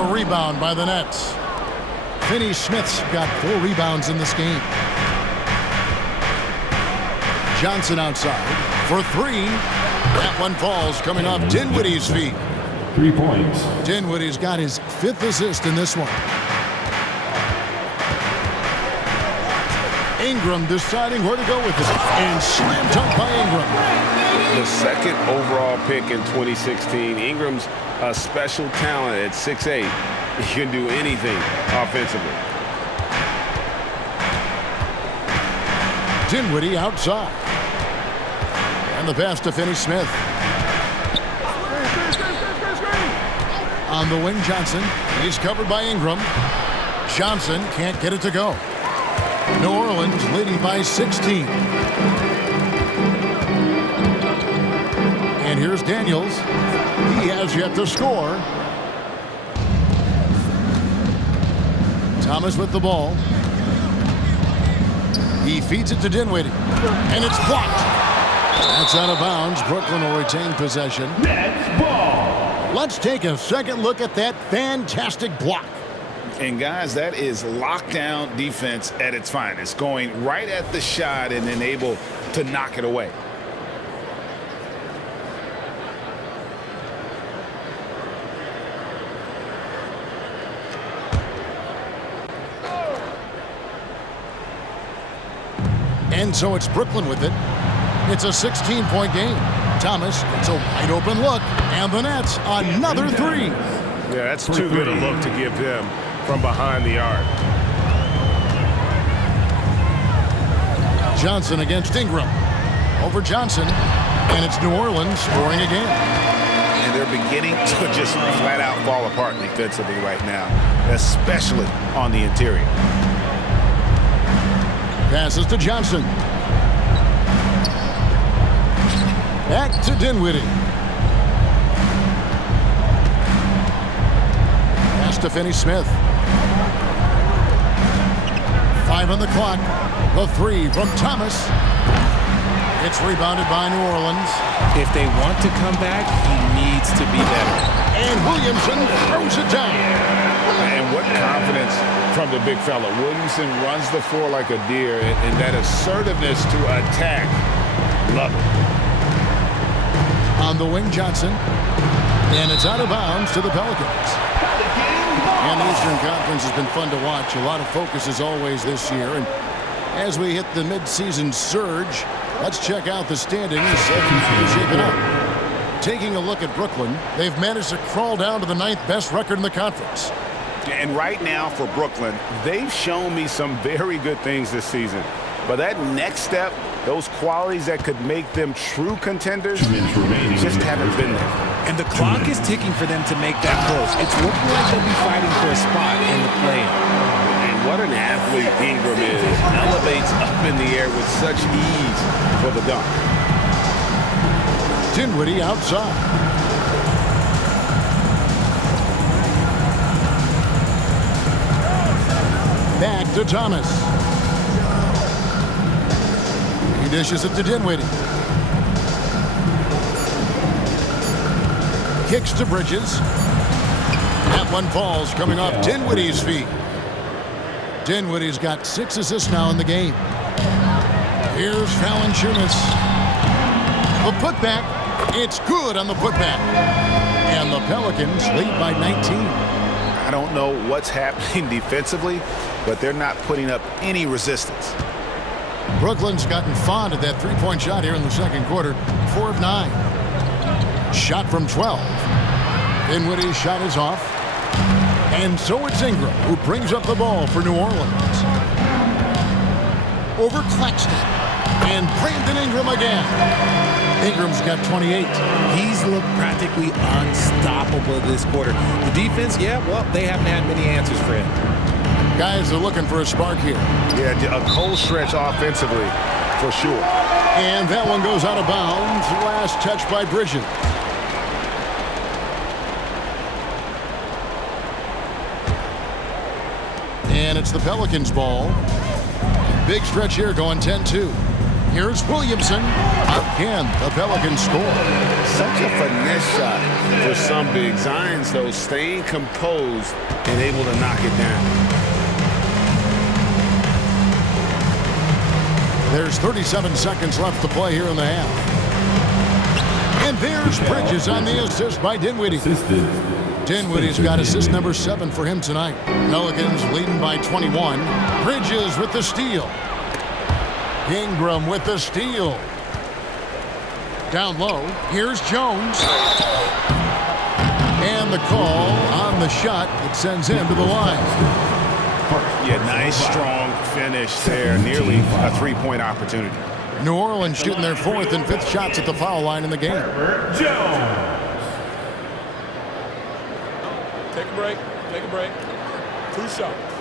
A rebound by the Nets. Finney-Smith's got 4 rebounds in this game. Johnson outside for 3. That one falls coming off Dinwiddie's feet. 3 points. Dinwiddie's got his 5th assist in this one. Ingram deciding where to go with it. And slam dunk by Ingram. The 2nd overall pick in 2016. Ingram's a special talent at 6'8". He can do anything offensively. Dinwiddie outside. And the pass to Finney-Smith. On the wing, Johnson. He's covered by Ingram. Johnson can't get it to go. New Orleans leading by 16. And here's Daniels. He has yet to score. Thomas with the ball. He feeds it to Dinwiddie. And it's blocked. That's out of bounds. Brooklyn will retain possession. Nets ball. Let's take a second look at that fantastic block. And guys, that is lockdown defense at its finest, going right at the shot and then able to knock it away. And so it's Brooklyn with it. It's a 16-point game. Thomas, it's a wide open look, and the Nets another three. Yeah, that's too good a look to give them from behind the arc. Johnson against Ingram. Over Johnson, and it's New Orleans scoring again. And they're beginning to just flat out fall apart defensively right now, especially on the interior. Passes to Johnson. Back to Dinwiddie. Pass to Finney-Smith. 5 on the clock. The three from Thomas. It's rebounded by New Orleans. If they want to come back, he needs to be better. And Williamson throws it down. And what confidence from the big fella. Williamson runs the floor like a deer, and that assertiveness to attack. Love it. On the wing, Johnson. And it's out of bounds to the Pelicans. And the Eastern Conference has been fun to watch. A lot of focus as always this year. And as we hit the midseason surge, let's check out the standings and how they're shaping up. Taking a look at Brooklyn, they've managed to crawl down to the 9th best record in the conference. And right now for Brooklyn, they've shown me some very good things this season. But that next step, those qualities that could make them true contenders, just haven't been there. And the clock is ticking for them to make that close. It's looking like they'll be fighting for a spot in the play-in. And what an athlete Ingram is. Elevates up in the air with such ease for the dunk. Dinwiddie outside. Back to Thomas. He dishes it to Dinwiddie. Kicks to Bridges. That one falls coming off Dinwiddie's feet. Dinwiddie's got 6 assists now in the game. Here's Valanciunas. The putback. It's good on the putback. And the Pelicans lead by 19. I don't know what's happening defensively, but they're not putting up any resistance. Brooklyn's gotten fond of that three-point shot here in the second quarter. 4 of 9. Shot from 12. Dinwiddie's shot is off. And so it's Ingram who brings up the ball for New Orleans. Over Claxton. And Brandon Ingram again. Ingram's got 28. He's looked practically unstoppable this quarter. The defense, yeah, well, they haven't had many answers for him. Guys are looking for a spark here. Yeah, a cold stretch offensively, for sure. And that one goes out of bounds. Last touch by Bridges. And it's the Pelicans' ball. Big stretch here going 10-2. Here's Williamson. Again, the Pelicans score. Such a finesse shot for some big Zions, though, staying composed and able to knock it down. There's 37 seconds left to play here in the half. And there's Bridges on the assist by Dinwiddie. Dinwiddie's got assist number 7 for him tonight. Pelicans leading by 21. Bridges with the steal. Ingram with the steal. Down low, here's Jones. And the call on the shot that sends him to the line. Yeah, nice, strong finish there. Nearly a three-point opportunity. New Orleans shooting their 4th and 5th shots at the foul line in the game. Take a break. Take a break. 2 shots.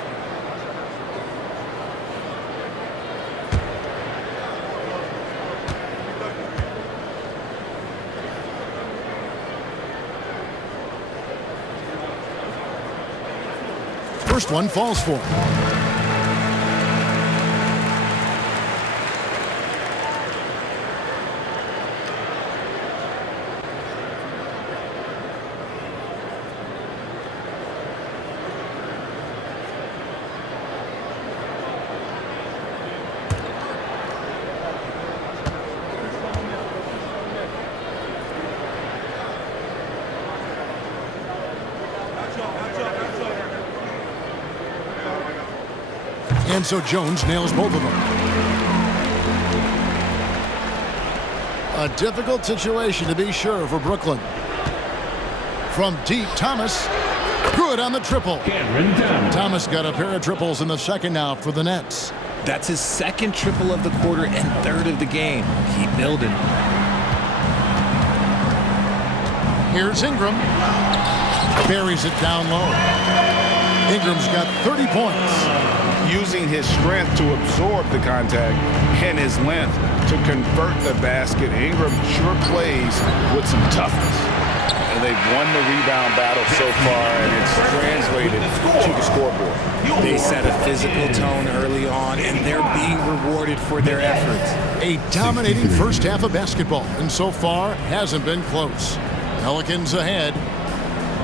First one falls for him. And so Jones nails both of them. A difficult situation to be sure for Brooklyn. From deep, Thomas. Good on the triple. Thomas got a pair of triples in the second now for the Nets. That's his second triple of the quarter and third of the game. Keep building. Here's Ingram. Buries it down low. Ingram's got 30 points. Using his strength to absorb the contact and his length to convert the basket. Ingram sure plays with some toughness. And they've won the rebound battle so far, and it's translated to the scoreboard. They set a physical tone early on, and they're being rewarded for their efforts. A dominating first half of basketball, and so far hasn't been close. Pelicans ahead,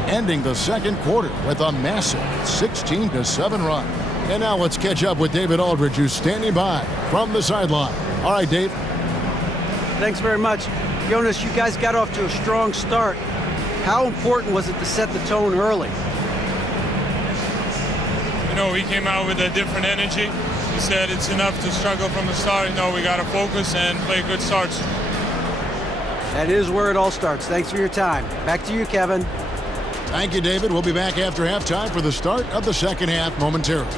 ending the second quarter with a massive 16-7 run. And now let's catch up with David Aldridge, who's standing by from the sideline. All right, Dave. Thanks very much. Jonas, you guys got off to a strong start. How important was it to set the tone early? You know, we came out with a different energy. We said it's enough to struggle from the start. You know, we got to focus and play good starts. That is where it all starts. Thanks for your time. Back to you, Kevin. Thank you, David. We'll be back after halftime for the start of the second half momentarily.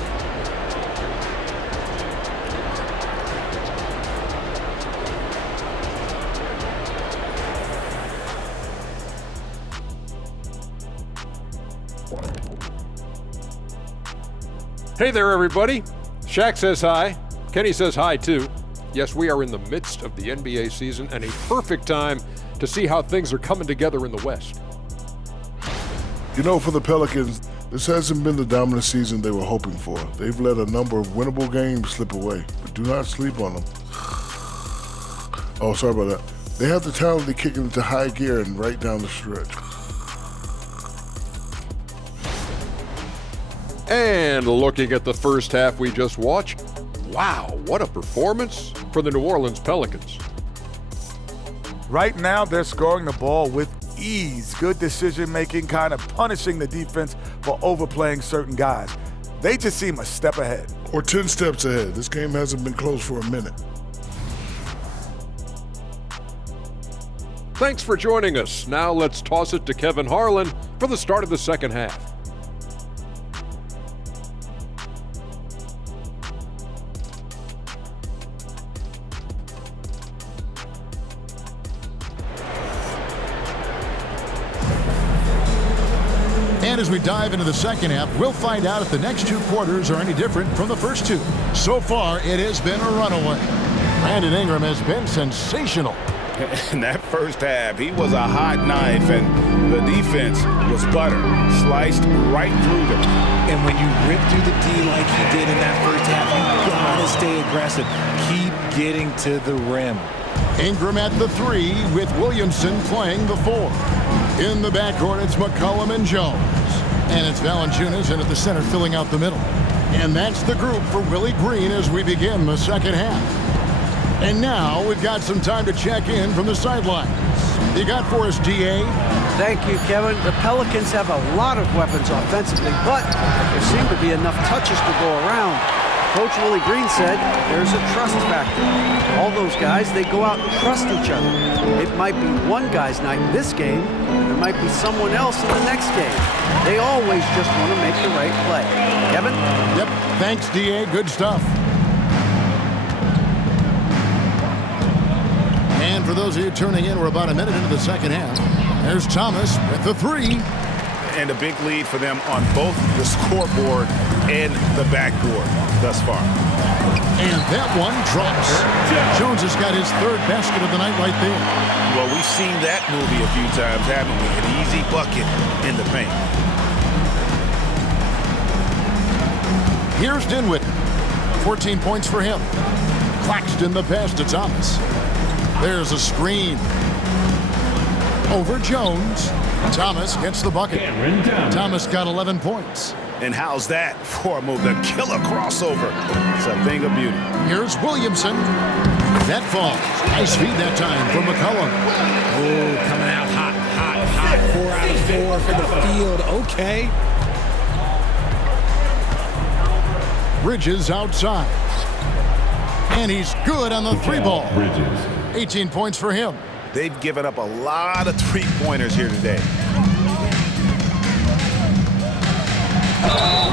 Hey there, everybody. Shaq says hi. Kenny says hi, too. Yes, we are in the midst of the NBA season and a perfect time to see how things are coming together in the West. You know, for the Pelicans, this hasn't been the dominant season they were hoping for. They've let a number of winnable games slip away, but do not sleep on them. Oh, sorry about that. They have the talent to kick it into high gear and right down the stretch. And looking at the first half we just watched, wow, what a performance for the New Orleans Pelicans. Right now, they're scoring the ball with ease. Good decision-making, kind of punishing the defense for overplaying certain guys. They just seem a step ahead. Or 10 steps ahead. This game hasn't been close for a minute. Thanks for joining us. Now let's toss it to Kevin Harlan for the start of the second half. And as we dive into the second half, we'll find out if the next two quarters are any different from the first two. So far, it has been a runaway. Brandon Ingram has been sensational. In that first half, he was a hot knife, and the defense was butter, sliced right through them. And when you rip through the D like he did in that first half, you gotta stay aggressive. Keep getting to the rim. Ingram at the 3 with Williamson playing the 4. In the backcourt, it's McCollum and Jones. And it's Valanciunas in at the center filling out the middle. And that's the group for Willie Green as we begin the second half. And now we've got some time to check in from the sidelines. You got for us, D.A.? Thank you, Kevin. The Pelicans have a lot of weapons offensively, but there seem to be enough touches to go around. Coach Willie Green said there's a trust factor. All those guys, they go out and trust each other. It might be one guy's night in this game, and there might be someone else in the next game. They always just want to make the right play. Kevin? Yep, thanks, D.A. Good stuff. And for those of you tuning in, we're about a minute into the second half. There's Thomas with the 3. and a big lead for them on both the scoreboard and the backboard thus far. And that one drops. Jones has got his third basket of the night right there. Well, we've seen that movie a few times, haven't we? An easy bucket in the paint. Here's Dinwiddie. 14 points for him. Claxton the pass to Thomas. There's a screen. Over Jones. Thomas gets the bucket. Thomas got 11 points. And how's that for a move? The killer crossover. It's a thing of beauty. Here's Williamson. That falls. Nice feed that time from McCollum. Oh, coming out hot. 4 out of 4 for the field. Okay. Bridges outside. And he's good on the three ball. 18 points for him. They've given up a lot of three-pointers here today.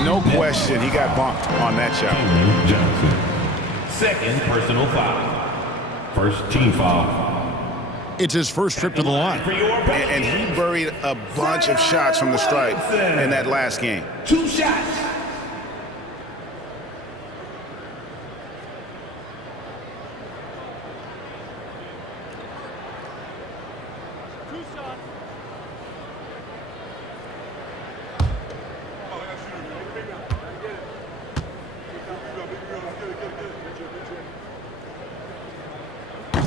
No question, he got bumped on that shot. Johnson. Second personal foul. First team foul. It's his first trip to the line. And he buried a bunch of shots from the stripe in that last game. 2 shots.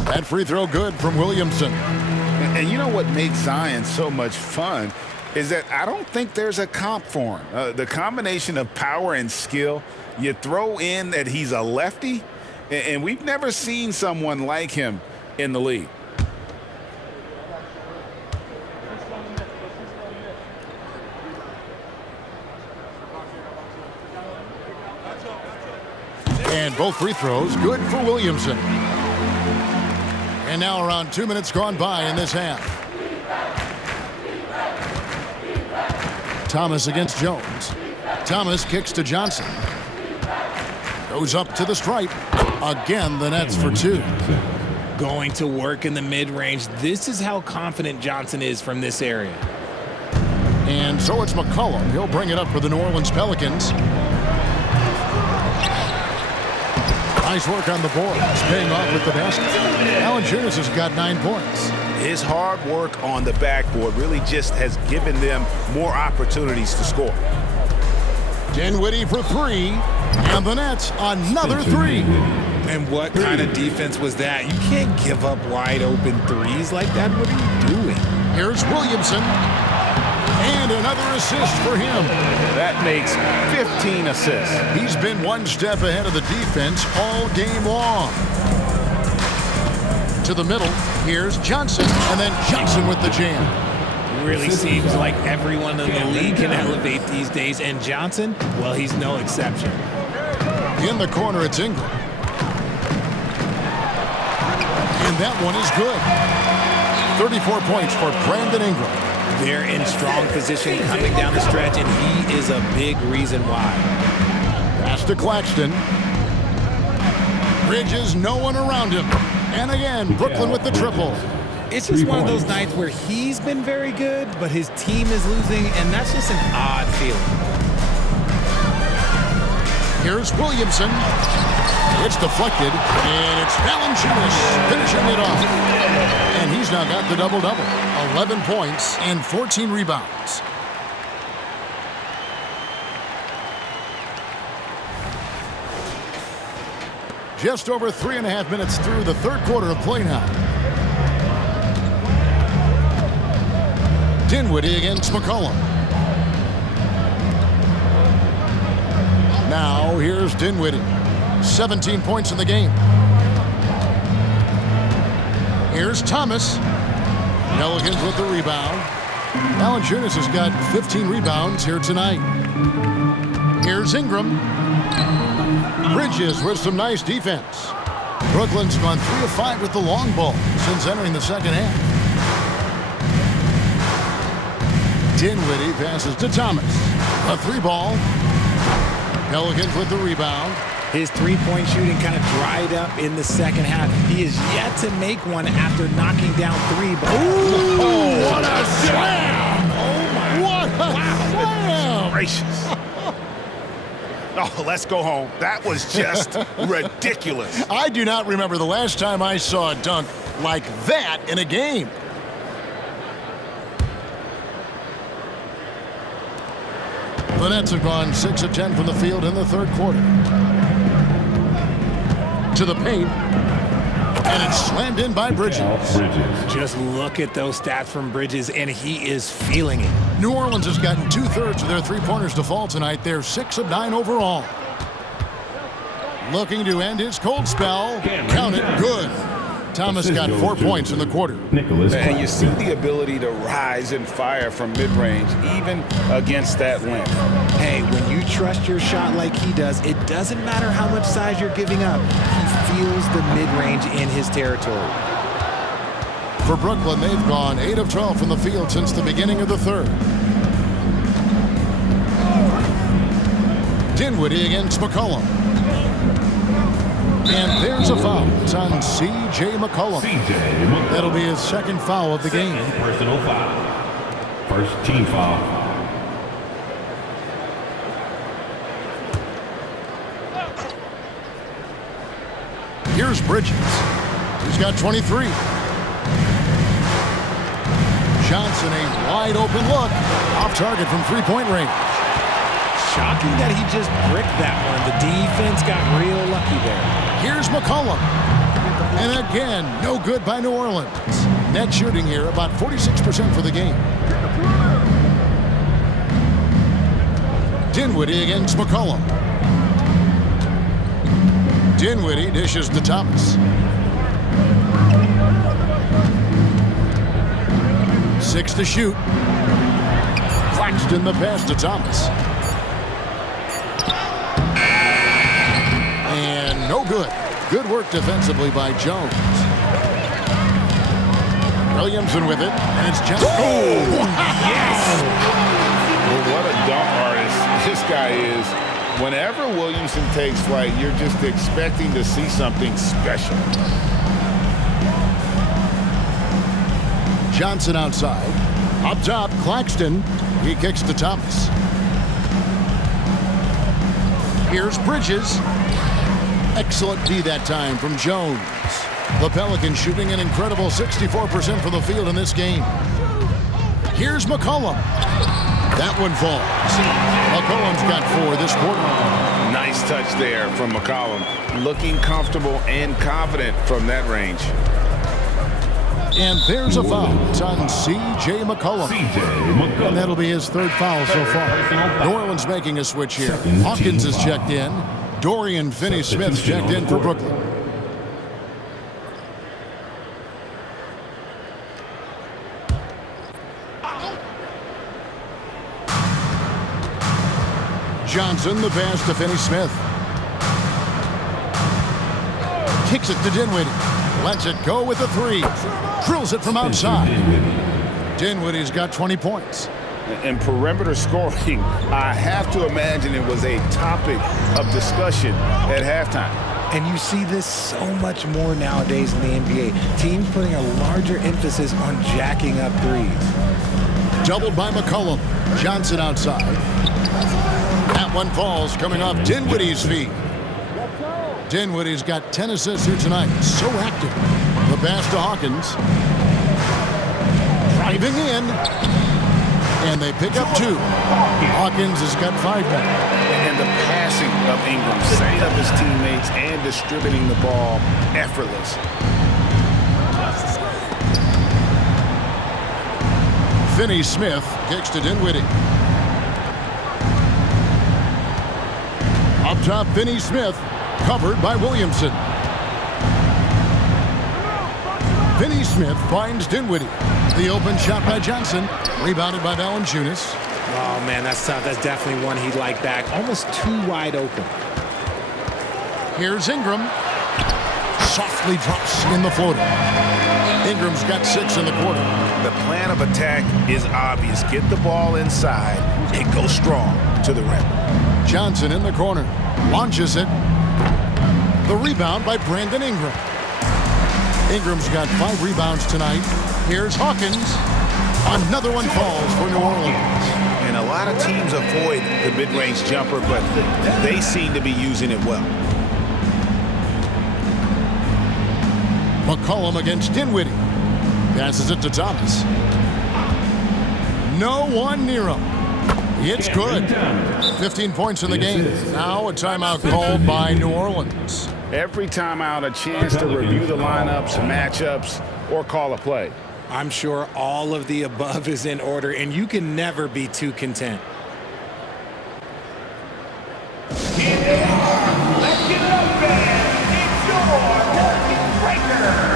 That free throw good from Williamson. And you know what makes Zion so much fun is that I don't think there's a comp for him. The combination of power and skill, you throw in that he's a lefty, and we've never seen someone like him in the league. And both free throws good for Williamson. And now around 2 minutes gone by in this half. Thomas against Jones. Thomas kicks to Johnson. Goes up to the stripe. Again, the Nets for 2. Going to work in the mid-range. This is how confident Johnson is from this area. And so it's McCollum. He'll bring it up for the New Orleans Pelicans. Nice work on the board. It's paying off with the basket. Valanciunas has got 9 points. His hard work on the backboard really just has given them more opportunities to score. Dinwiddie for 3. And the Nets another 3. And what kind of defense was that? You can't give up wide open threes like that. What are you doing? Here's Williamson. And another assist for him. That makes 15 assists. He's been one step ahead of the defense all game long. To the middle, here's Johnson, and then Johnson with the jam. Really seems like everyone in the league can elevate these days, and Johnson, well, he's no exception. In the corner, it's Ingram. And that one is good. 34 points for Brandon Ingram. They're in strong position coming down the stretch, and he is a big reason why. Pass to Claxton. Bridges, no one around him. And again, Brooklyn with the triple. It's just one of those nights where he's been very good, but his team is losing, and that's just an odd feeling. Here's Williamson. It's deflected, and it's Valanciunas finishing it off. And he's now got the double-double. 11 points and 14 rebounds. Just over 3.5 minutes through the third quarter of play now. Dinwiddie against McCollum. Now here's Dinwiddie. 17 points in the game. Here's Thomas. Pelicans with the rebound. Valanciunas has got 15 rebounds here tonight. Here's Ingram. Bridges with some nice defense. Brooklyn's gone 3 of 5 with the long ball since entering the second half. Dinwiddie passes to Thomas. A 3 ball. Pelicans with the rebound. His three-point shooting kind of dried up in the second half. He is yet to make one after knocking down 3. But what a slam! Oh, my. What a Oh, let's go home. That was just ridiculous. I do not remember the last time I saw a dunk like that in a game. The Nets have gone 6 of 10 from the field in the third quarter. To the paint. And it's slammed in by Bridges. Just look at those stats from Bridges, and he is feeling it. New Orleans has gotten 2/3 of their three-pointers to fall tonight. They're 6 of 9 overall. Looking to end his cold spell. Count it good. Thomas got 4 points in the quarter. And you see the ability to rise and fire from mid-range, even against that length. Hey, when you trust your shot like he does, it doesn't matter how much size you're giving up. He feels the mid-range in his territory. For Brooklyn, they've gone 8 of 12 from the field since the beginning of the third. Dinwiddie against McCollum. And there's a foul. It's on C.J. McCollum. That'll be his second foul of the game. Personal foul. First team foul. Here's Bridges. He's got 23. Johnson, a wide open look. Off target from three-point range. Shocking that he just bricked that one. The defense got real lucky there. Here's McCollum. And again, no good by New Orleans. Net shooting here about 46% for the game. Dinwiddie against McCollum. Dinwiddie dishes to Thomas. 6 to shoot. Claxton the pass to Thomas. And no good. Good work defensively by Jones. Williamson with it, and it's just... Oh! Yes! Well, what a dunk artist this guy is. Whenever Williamson takes flight, you're just expecting to see something special. Johnson outside. Up top, Claxton. He kicks to Thomas. Here's Bridges. Excellent D that time from Jones. The Pelicans shooting an incredible 64% from the field in this game. Here's McCollum. That one falls. McCollum's got 4 this quarter. Nice touch there from McCollum. Looking comfortable and confident from that range. And there's a foul. It's on C.J. McCollum. And that'll be his 3rd foul so far. New Orleans making a switch here. Hawkins is checked in. Dorian Finney-Smith checked in for Brooklyn. Johnson, the pass to Finney-Smith. Kicks it to Dinwiddie. Lets it go with a 3. Drills it from outside. Dinwiddie's got 20 points. And perimeter scoring, I have to imagine it was a topic of discussion at halftime. And you see this so much more nowadays in the NBA. Teams putting a larger emphasis on jacking up threes. Doubled by McCollum. Johnson outside. That one falls coming off Dinwiddie's feet. Dinwiddie's got 10 assists here tonight. So active. The pass to Hawkins. Driving in. And they pick up 2. Hawkins has got 5 now. And the passing of Ingram, setting up his teammates and distributing the ball effortless. Finney-Smith kicks to Dinwiddie. Up top, Finney-Smith, covered by Williamson. Finney-Smith finds Dinwiddie. The open shot by Johnson, rebounded by Valanciunas. Oh, man, that's tough. That's definitely one he'd like back. Almost too wide open. Here's Ingram. Softly drops in the floater. Ingram's got 6 in the quarter. The plan of attack is obvious. Get the ball inside and go strong to the rim. Johnson in the corner. Launches it. The rebound by Brandon Ingram. Ingram's got 5 rebounds tonight. Here's Hawkins. Another one falls for New Orleans. And And a lot of teams avoid the mid-range jumper, but they seem to be using it well. McCollum against Dinwiddie. Passes it to Thomas. No one near him. It's good. 15 points in the game. Now a timeout called by New Orleans. Every timeout, a chance to review the lineups, matchups, or call a play. I'm sure all of the above is in order, and you can never be too content. Here they are. Let's give it up, fans. It's your Circuit Breaker.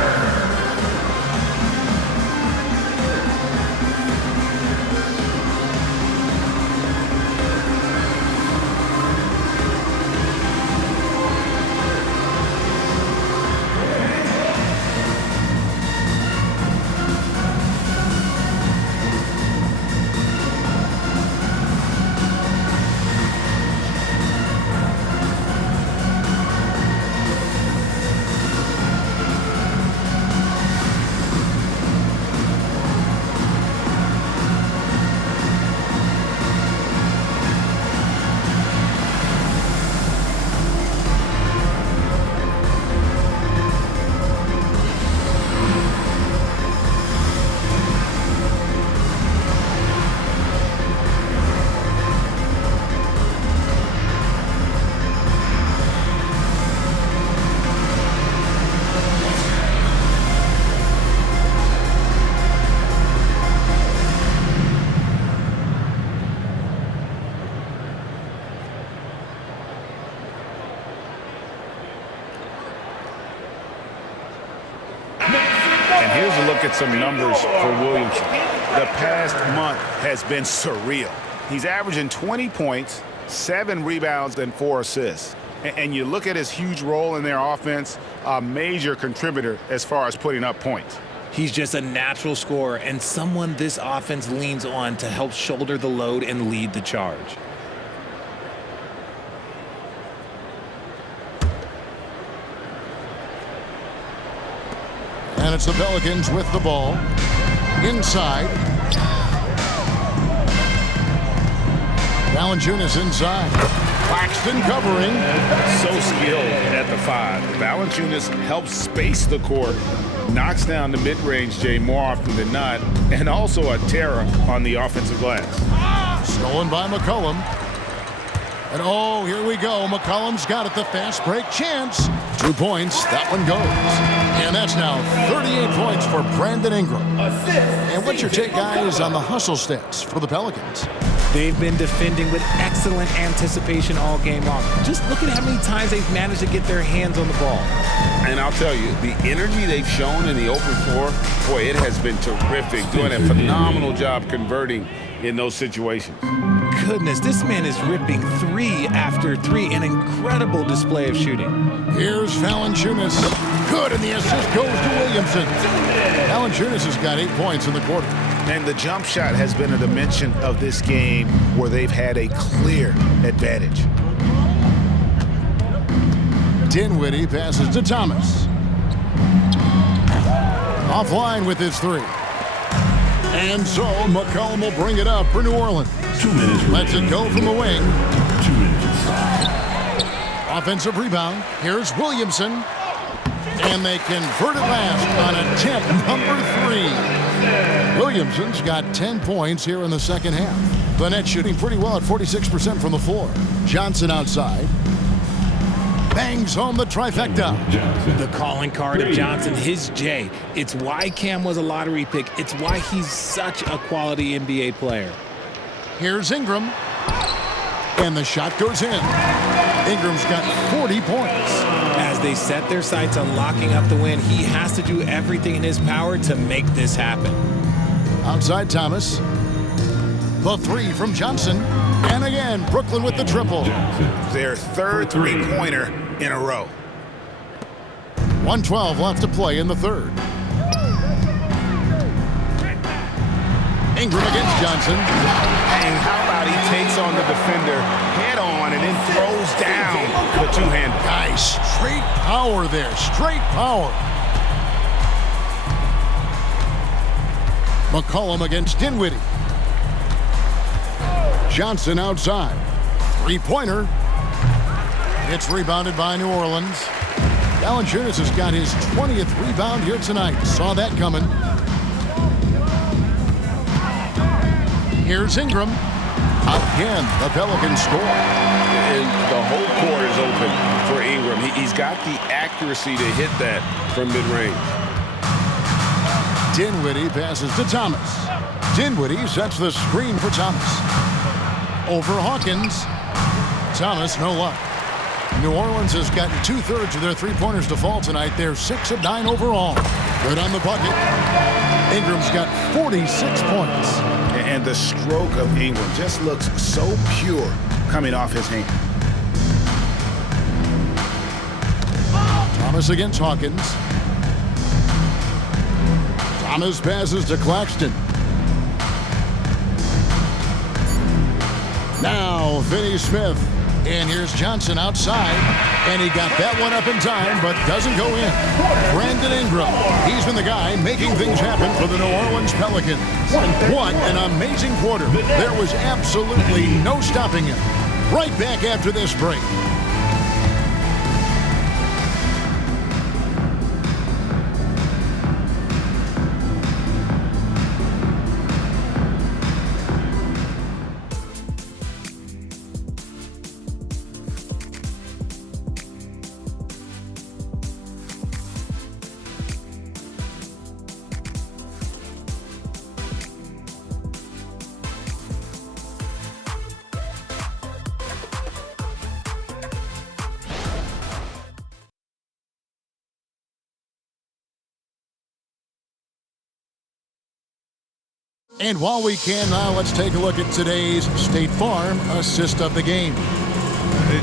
And here's a look at some numbers for Williamson. The past month has been surreal. He's averaging 20 points, 7 rebounds, and 4 assists. And you look at his huge role in their offense, a major contributor as far as putting up points. He's just a natural scorer and someone this offense leans on to help shoulder the load and lead the charge. And it's the Pelicans with the ball. Inside. Valanciunas inside. Claxton covering. So skilled at the 5. Valanciunas helps space the court, knocks down the mid-range Jay more often than not, and also a terror on the offensive glass. Stolen by McCollum. And oh, here we go. McCollum's got it, the fast break chance. 2 points, that one goes. And that's now 38 points for Brandon Ingram. And what's your take, guys, on the hustle stats for the Pelicans? They've been defending with excellent anticipation all game long. Just look at how many times they've managed to get their hands on the ball. And I'll tell you, the energy they've shown in the open floor, boy, it has been terrific. Doing a phenomenal job converting in those situations. Goodness, this man is ripping 3 after 3. An incredible display of shooting. Here's Valanciunas. Good, and the assist goes to Williamson. Valanciunas has got 8 points in the quarter. And the jump shot has been a dimension of this game where they've had a clear advantage. Dinwiddie passes to Thomas. Offline with his 3. And so McCollum will bring it up for New Orleans. 2 minutes. Lets it go from the wing. 2 minutes. Offensive rebound. Here's Williamson. And they convert it last on attempt number 3. Williamson's got 10 points here in the second half. The net shooting pretty well at 46% from the floor. Johnson outside. Bangs home the trifecta. The calling card of Johnson, his J. It's why Cam was a lottery pick. It's why he's such a quality NBA player. Here's Ingram. And the shot goes in. Ingram's got 40 points. As they set their sights on locking up the win, he has to do everything in his power to make this happen. Outside Thomas. The 3 from Johnson. And again, Brooklyn with the triple. Their third three-pointer in a row. 1:12 left to play in the third. Ingram against Johnson. And how about he takes on the defender head on and then throws down the two-hand. Guys, straight power there. Straight power. McCollum against Dinwiddie. Johnson outside. Three-pointer. It's rebounded by New Orleans. Valanciunas has got his 20th rebound here tonight. Saw that coming. Here's Ingram. Again, the Pelicans score. And the whole court is open for Ingram. He's got the accuracy to hit that from mid-range. Dinwiddie passes to Thomas. Dinwiddie sets the screen for Thomas. Over Hawkins. Thomas, no luck. New Orleans has gotten 2/3 of their three-pointers to fall tonight. They're 6 of 9 overall. Good on the bucket. Ingram's got 46 points. And the stroke of Ingram just looks so pure coming off his hand. Thomas against Hawkins. Thomas passes to Claxton. Now Finney-Smith. And here's Johnson outside. And he got that one up in time, but doesn't go in. Brandon Ingram. He's been the guy making things happen for the New Orleans Pelicans. What an amazing quarter. There was absolutely no stopping him. Right back after this break. And while we can now, let's take a look at today's State Farm assist of the game.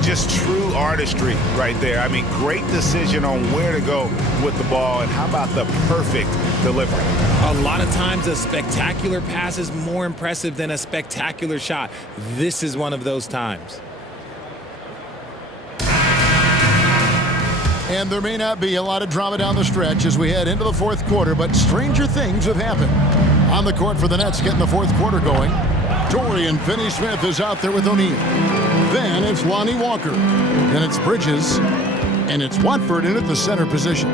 Just true artistry right there. I mean, great decision on where to go with the ball, and how about the perfect delivery? A lot of times a spectacular pass is more impressive than a spectacular shot. This is one of those times. And there may not be a lot of drama down the stretch as we head into the fourth quarter, but stranger things have happened. On the court for the Nets, getting the fourth quarter going. Dorian Finney-Smith is out there with O'Neal. Then it's Lonnie Walker. Then it's Bridges. And it's Watford in at the center position.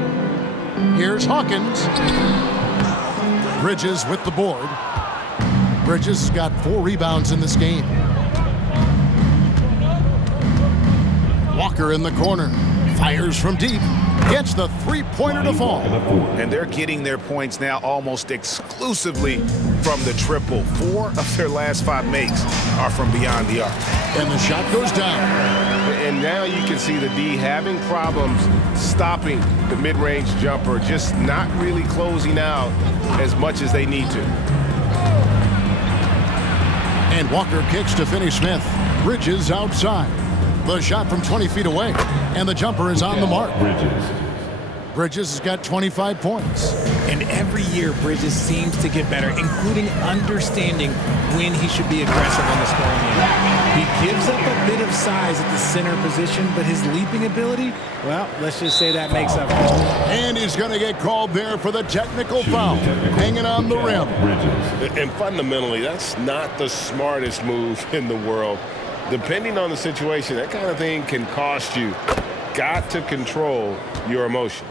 Here's Hawkins. Bridges with the board. Bridges has got 4 rebounds in this game. Walker in the corner. Fires from deep. Gets the three-pointer to fall. And they're getting their points now almost exclusively from the triple. 4 of their last 5 makes are from beyond the arc. And the shot goes down. And now you can see the D having problems stopping the mid-range jumper, just not really closing out as much as they need to. And Walker kicks to Finney-Smith. Bridges outside. The shot from 20 feet away. And the jumper is on the mark. Bridges has got 25 points. And every year, Bridges seems to get better, including understanding when he should be aggressive on the scoring end. He gives up a bit of size at the center position, but his leaping ability, well, let's just say that makes up for it. And he's going to get called there for the technical foul, hanging on the rim. And fundamentally, that's not the smartest move in the world. Depending on the situation, that kind of thing can cost you. Got to control your emotion.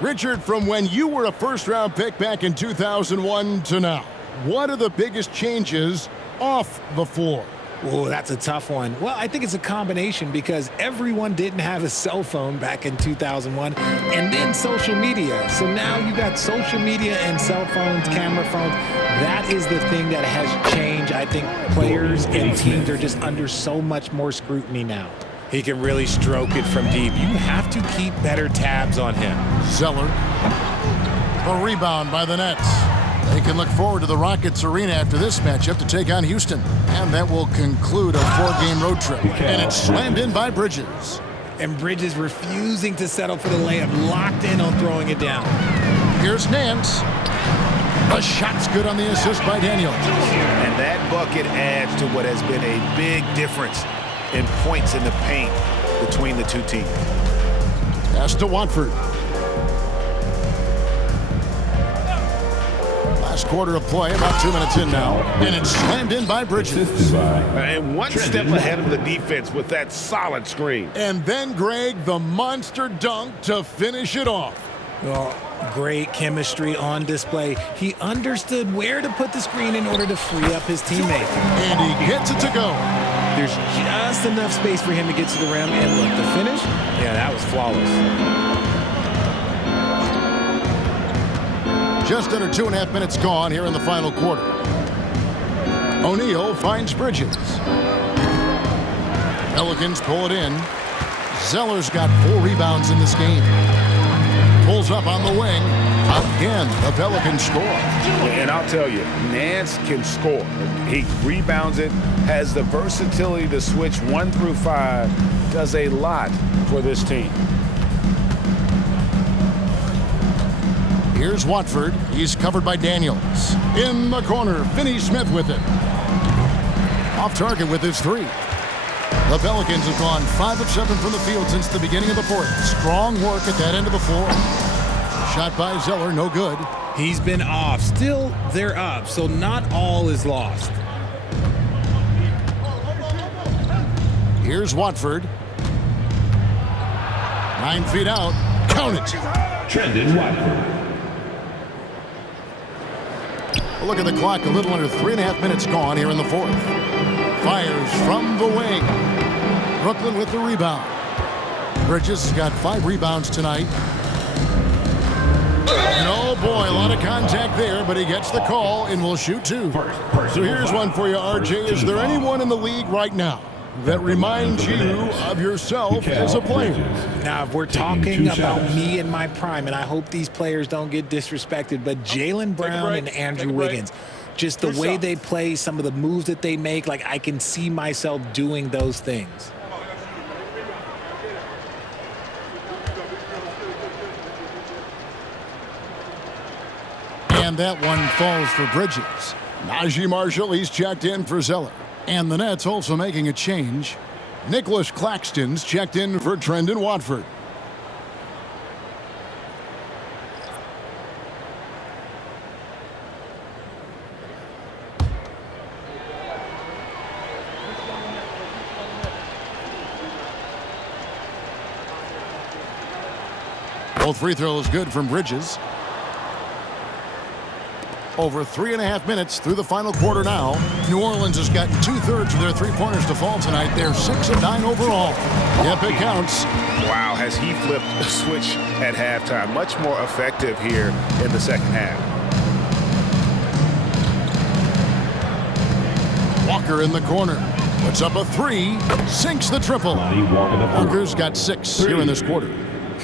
Richard, from when you were a first-round pick back in 2001 to now, what are the biggest changes off the floor? Oh, that's a tough one. Well, I think it's a combination because everyone didn't have a cell phone back in 2001 and then social media. So now you got social media and cell phones, camera phones. That is the thing that has changed. I think players and teams are just under so much more scrutiny now. He can really stroke it from deep. You have to keep better tabs on him. Zeller. A rebound by the Nets. They can look forward to the Rockets Arena after this matchup to take on Houston. And that will conclude a 4-game road trip. And it's slammed in by Bridges. And Bridges refusing to settle for the layup, locked in on throwing it down. Here's Nance. The shot's good on the assist by Daniels. And that bucket adds to what has been a big difference in points in the paint between the two teams. Pass to Watford. Last quarter of play, about 2 minutes in now, and it's slammed in by Bridges. And one step ahead of the defense with that solid screen. And then, Greg, the monster dunk to finish it off. Well, great chemistry on display. He understood where to put the screen in order to free up his teammate. And he gets it to go. There's just enough space for him to get to the rim. And look, the finish, yeah, that was flawless. Just under 2.5 minutes gone here in the final quarter. O'Neal finds Bridges. Pelicans pull it in. Zeller's got 4 rebounds in this game. Pulls up on the wing. Again, the Pelicans score. And I'll tell you, Nance can score. He rebounds it, has the versatility to switch 1 through 5, does a lot for this team. Here's Watford. He's covered by Daniels. In the corner, Finney-Smith with it. Off target with his 3. The Pelicans have gone 5 of 7 from the field since the beginning of the fourth. Strong work at that end of the floor. Shot by Zeller, no good. He's been off. Still, they're up, so not all is lost. Here's Watford. 9 feet out. Count it. Trendon Watford. Look at the clock. A little under 3.5 minutes gone here in the fourth. Fires from the wing. Brooklyn with the rebound. Bridges has got 5 rebounds tonight. And oh boy, a lot of contact there, but he gets the call and will shoot 2. So here's one for you, RJ. Is there anyone in the league right now that reminds you of yourself as a player? Now, if we're talking about me in my prime, and I hope these players don't get disrespected, but Jaylen Brown and Andrew Wiggins, just the way they play, some of the moves that they make, like I can see myself doing those things. And that one falls for Bridges. Najee Marshall, he's checked in for Zeller. And the Nets also making a change. Nicholas Claxton's checked in for Trendon Watford. Both free throws good from Bridges. Over 3.5 minutes through the final quarter now. New Orleans has gotten 2/3 of their 3-pointers to fall tonight. They're 6 of 9 overall. Yep, it counts. Wow, has he flipped a switch at halftime. Much more effective here in the second half. Walker in the corner. Puts up a 3. Sinks the triple. Walker's got 6 here in this quarter.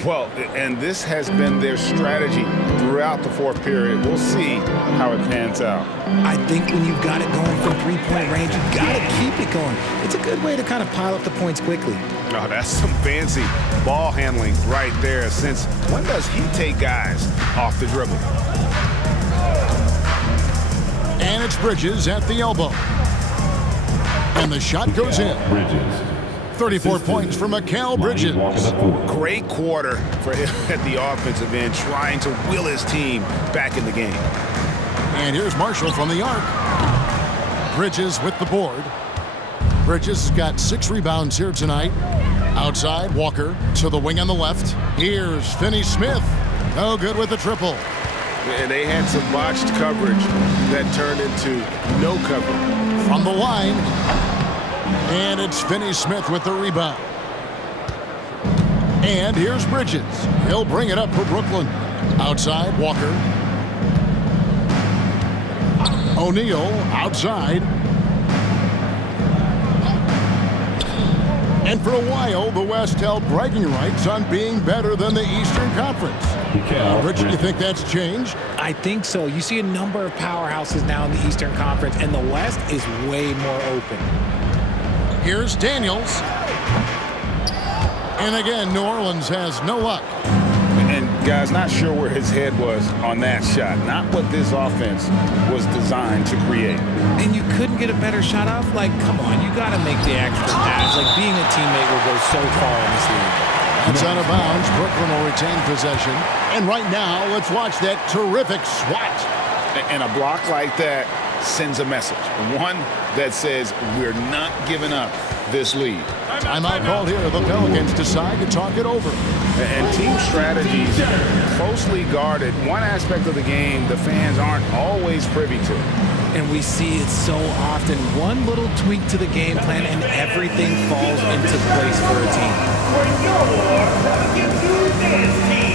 Well, and this has been their strategy throughout the fourth period. We'll see how it pans out. I think when you've got it going from 3-point range, you've got to keep it going. It's a good way to kind of pile up the points quickly. Oh, that's some fancy ball handling right there. Since when does he take guys off the dribble? And it's Bridges at the elbow. And the shot goes in. 34 points for Mikal Bridges. Great quarter for him at the offensive end, trying to will his team back in the game. And here's Marshall from the arc. Bridges with the board. Bridges has got 6 rebounds here tonight. Outside, Walker to the wing on the left. Here's Finney-Smith. No good with the triple. And they had some botched coverage that turned into no cover. From the line. And it's Finney-Smith with the rebound. And here's Bridges. He'll bring it up for Brooklyn. Outside, Walker. O'Neal outside. And for a while, the West held bragging rights on being better than the Eastern Conference. Rich, do you think that's changed? I think so. You see a number of powerhouses now in the Eastern Conference, and the West is way more open. Here's Daniels. And again, New Orleans has no luck. And guys, not sure where his head was on that shot. Not what this offense was designed to create. And you couldn't get a better shot off? Like, come on, you got to make the extra pass. Like, being a teammate will go so far in this league. That's out of bounds. Brooklyn will retain possession. And right now, let's watch that terrific swat. And a block like that sends a message. One that says we're not giving up this lead. Timeout called here. The Pelicans decide to talk it over. And team strategies closely guarded. One aspect of the game the fans aren't always privy to. And we see it so often. One little tweak to the game plan and everything falls into place for a team. For your Pelicans do this team.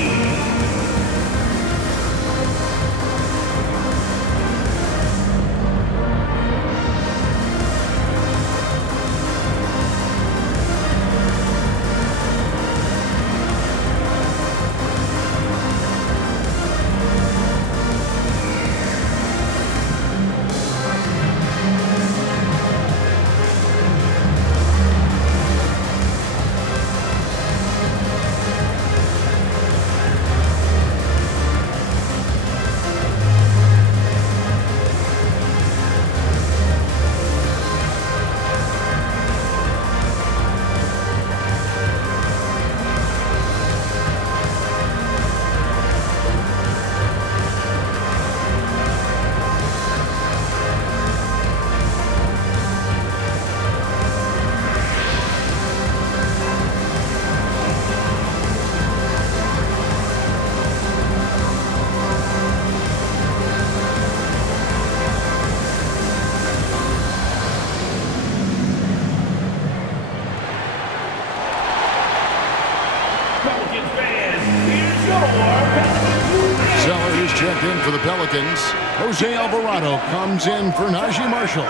Checked in for the Pelicans. Jose Alvarado comes in for Najee Marshall.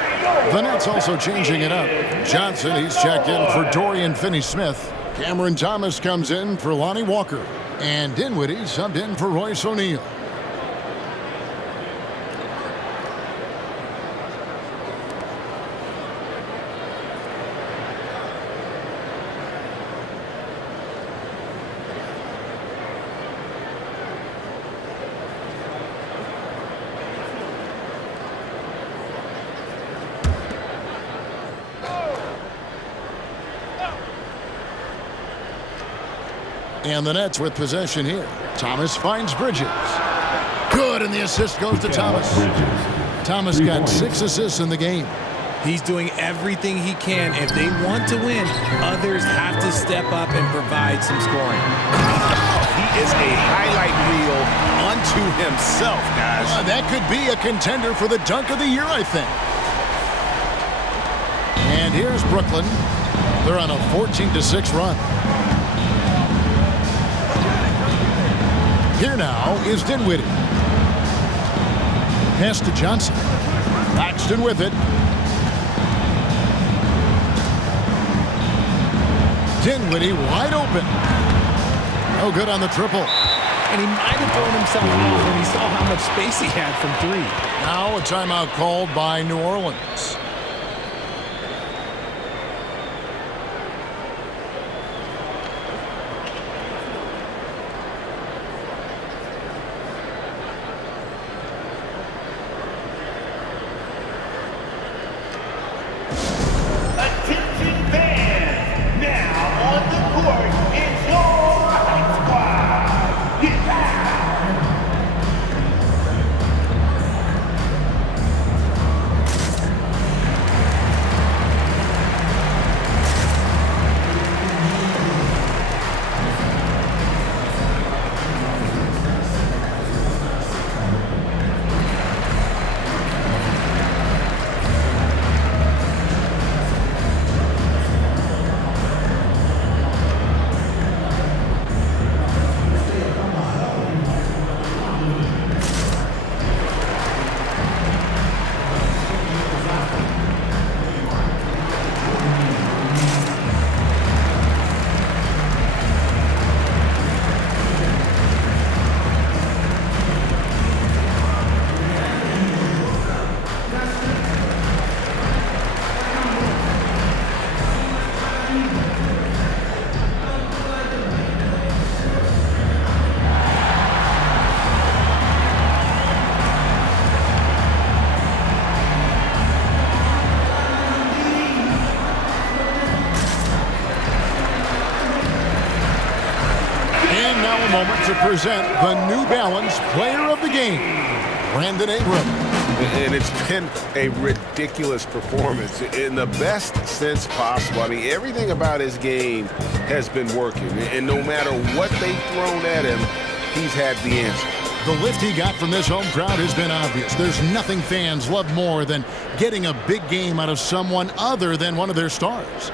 The Nets also changing it up. Johnson, he's checked in for Dorian Finney-Smith. Cameron Thomas comes in for Lonnie Walker. And Dinwiddie subbed in for Royce O'Neal. And the Nets with possession here. Thomas finds Bridges. Good, and the assist goes to Thomas. Thomas got 6 assists in the game. He's doing everything he can. If they want to win, others have to step up and provide some scoring. He is a highlight reel unto himself, guys. That could be a contender for the dunk of the year, I think. And here's Brooklyn. They're on a 14-6 run. Here now is Dinwiddie. Pass to Johnson. Paxton with it. Dinwiddie wide open. No good on the triple. And he might have thrown himself off when he saw how much space he had from 3. Now a timeout called by New Orleans. Moment to present the New Balance Player of the Game. Brandon Ingram. And it's been a ridiculous performance in the best sense possible. I mean, everything about his game has been working. And no matter what they've thrown at him, he's had the answer. The lift he got from this home crowd has been obvious. There's nothing fans love more than getting a big game out of someone other than one of their stars.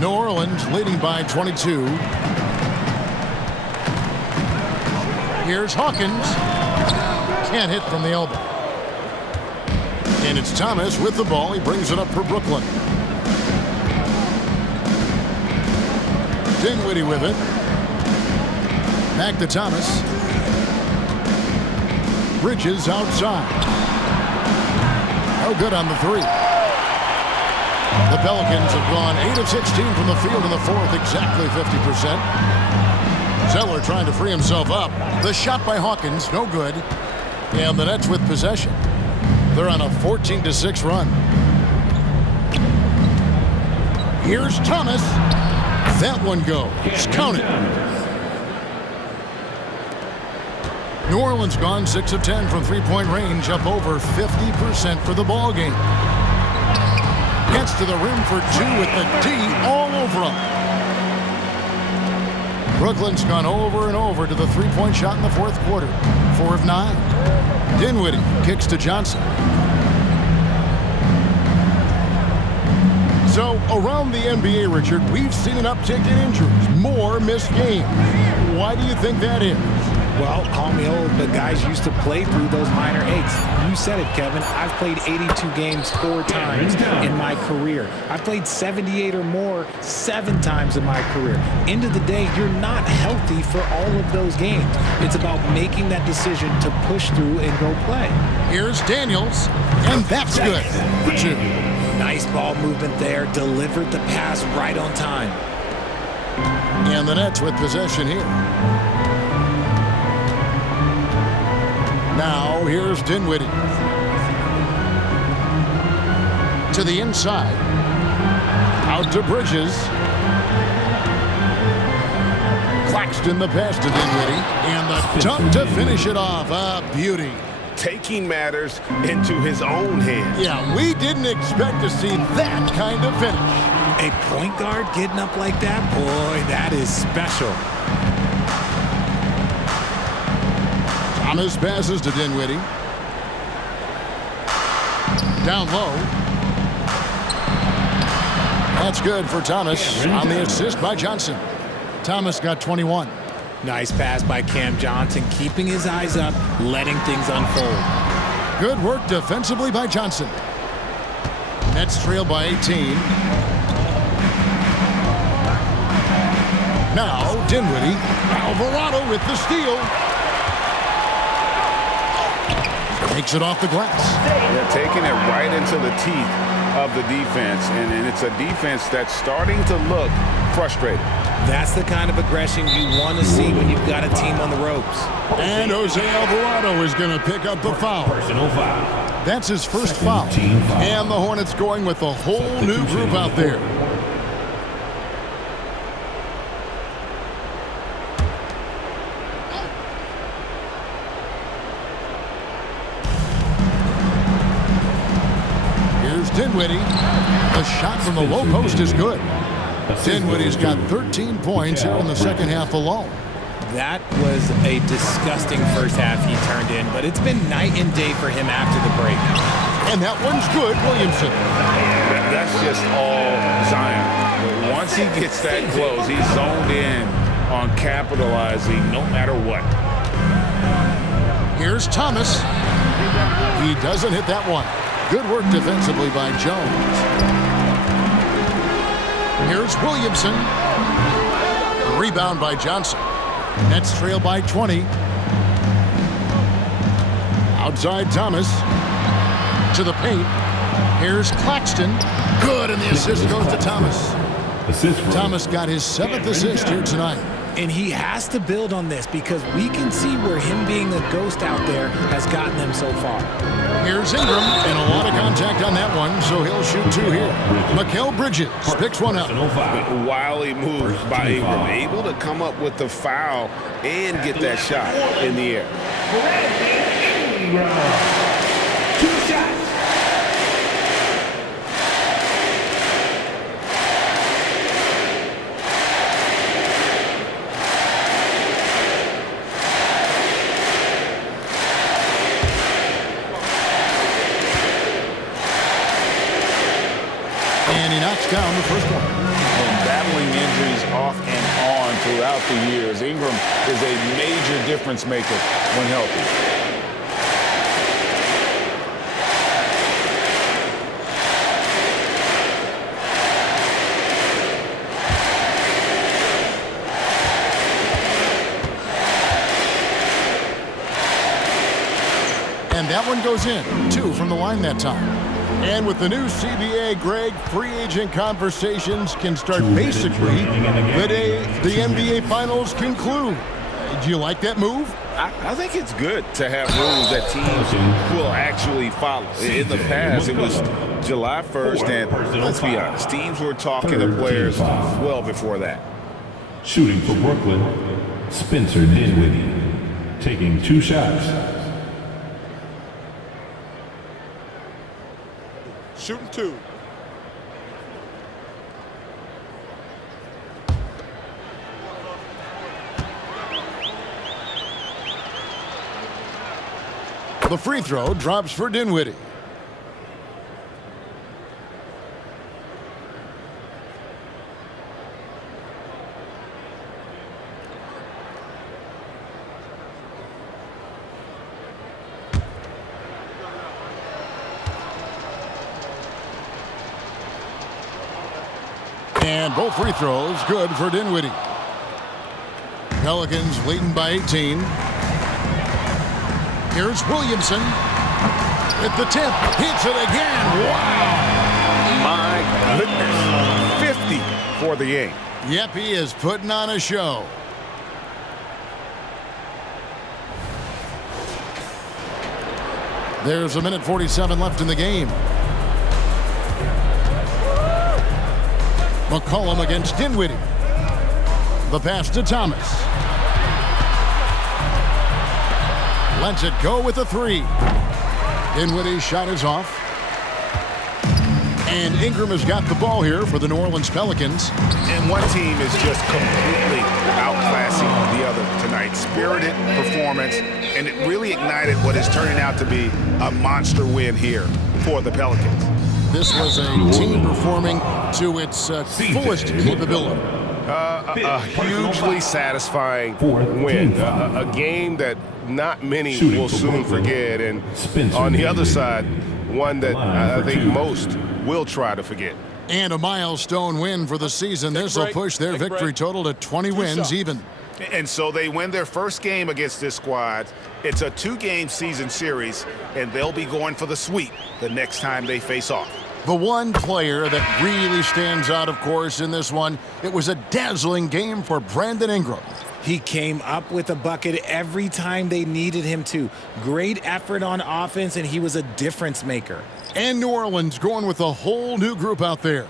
New Orleans leading by 22. Here's Hawkins. Can't hit from the elbow. And it's Thomas with the ball. He brings it up for Brooklyn. Dinwiddie with it. Back to Thomas. Bridges outside. No good on the three. The Pelicans have gone 8 of 16 from the field in the fourth, exactly 50%. Zeller trying to free himself up. The shot by Hawkins, no good. And the Nets with possession. They're on a 14-6 run. Here's Thomas. That one goes. Count it. New Orleans gone 6 of 10 from three-point range, up over 50% for the ball game. Gets to the rim for two with the D all over him. Brooklyn's gone over and over to the three-point shot in the fourth quarter. 4 of 9. Dinwiddie kicks to Johnson. So around the NBA, Richard, we've seen an uptick in injuries, more missed games. Why do you think that is? Well, call me old, but guys used to play through those minor aches. You said it, Kevin. I've played 82 games 4 times in my career. I've played 78 or more 7 times in my career. End of the day, you're not healthy for all of those games. It's about making that decision to push through and go play. Here's Daniels, and that's good for 2. Nice ball movement there. Delivered the pass right on time. And the Nets with possession here. Now, here's Dinwiddie. To the inside. Out to Bridges. Claxton the pass to Dinwiddie. And the dunk to finish it off. A beauty. Taking matters into his own hands. Yeah, we didn't expect to see that kind of finish. A point guard getting up like that? Boy, that is special. Thomas passes to Dinwiddie. Down low. That's good for Thomas on the assist by Johnson. Thomas got 21. Nice pass by Cam Johnson, keeping his eyes up, letting things unfold. Good work defensively by Johnson. Nets trail by 18. Now Dinwiddie. Alvarado with the steal. Takes it off the glass. Yeah, taking it right into the teeth of the defense. And it's a defense that's starting to look frustrated. That's the kind of aggression you want to see when you've got a team on the ropes. And Jose Alvarado is going to pick up the foul. Personal foul. That's his first foul. And the Hornets going with a whole new group out there. Here's Dinwiddie. The shot from the low post is good. Dinwiddie's got 13 points here in the second half alone. That was a disgusting first half he turned in, but it's been night and day for him after the break. And that one's good, Williamson. That's just all Zion. Once he gets that close, he's zoned in on capitalizing no matter what. Here's Thomas. He doesn't hit that one. Good work defensively by Jones. Here's Williamson. Rebound by Johnson. Nets trail by 20. Outside Thomas. To the paint. Here's Claxton. Good, and the assist goes to Thomas. Thomas got his 7th assist here tonight. And he has to build on this because we can see where him being a ghost out there has gotten them so far. Here's Ingram, and a lot of contact on that one, so he'll shoot two here. Mikal Bridges picks one up. Wily move by Ingram, able to come up with the foul and get that shot in the air. Ingram. 2 shots. And he knocks down the first one. And battling injuries off and on throughout the years, Ingram is a major difference maker when healthy. And that one goes in. 2 from the line that time. And with the new CBA, Greg, free agent conversations can start basically the day the NBA Finals conclude. Do you like that move? I think it's good to have rules that teams will actually follow. In the past, it was July 1st, and let's be honest, teams were talking to players well before that. Shooting for Brooklyn, Spencer Dinwiddie, taking 2 shots. Shooting 2. The free throw drops for Dinwiddie. And both free throws good for Dinwiddie. Pelicans leading by 18. Here's Williamson at the tip. Hits it again. Wow. My goodness. 50 for the game. Yep, he is putting on a show. There's a minute 47 left in the game. McCollum against Dinwiddie. The pass to Thomas. Lets it go with a 3. Dinwiddie's shot is off. And Ingram has got the ball here for the New Orleans Pelicans. And one team is just completely outclassing the other tonight. Spirited performance, and it really ignited what is turning out to be a monster win here for the Pelicans. This was a team performing to its fullest capability. A hugely satisfying win. A game that not many will soon forget. And on the other side, one that I think most will try to forget. And a milestone win for the season. This will push their victory total to 20 wins even. And so they win their first game against this squad. It's a 2-game season series, and they'll be going for the sweep the next time they face off. The one player that really stands out, of course, in this one, it was a dazzling game for Brandon Ingram. He came up with a bucket every time they needed him to. Great effort on offense, and he was a difference maker. And New Orleans going with a whole new group out there.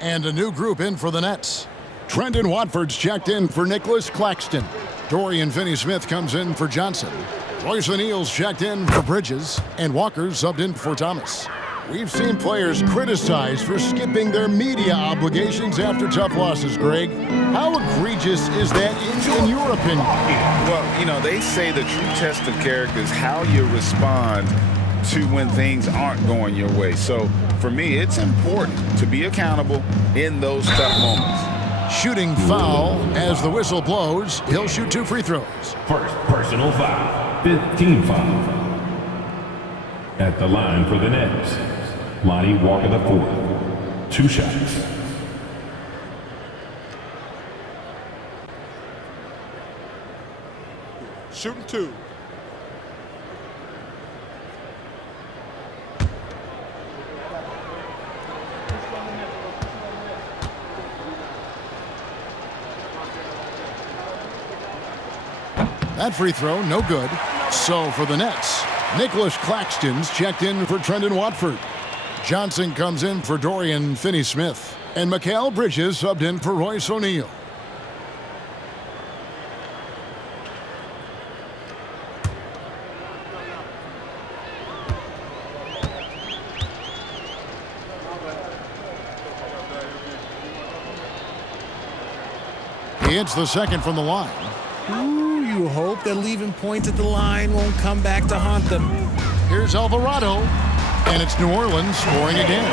And a new group in for the Nets. Trendon Watford's checked in for Nicholas Claxton. Dorian Finney-Smith comes in for Johnson. Royce O'Neal's checked in for Bridges. And Walker subbed in for Thomas. We've seen players criticized for skipping their media obligations after tough losses, Greg. How egregious is that in your opinion? Well, you know, they say the true test of character is how you respond to when things aren't going your way. So, for me, it's important to be accountable in those tough moments. Shooting foul as the whistle blows. He'll shoot 2 free throws. First personal foul. 5th team foul. At the line for the Nets, Lonnie Walker IV. 2 shots. Shooting 2. That free throw, no good. So for the Nets, Nicholas Claxton's checked in for Trendon Watford. Johnson comes in for Dorian Finney-Smith. And Mikal Bridges subbed in for Royce O'Neal. He hits the second from the line. Ooh, you hope that leaving points at the line won't come back to haunt them. Here's Alvarado, and it's New Orleans scoring again.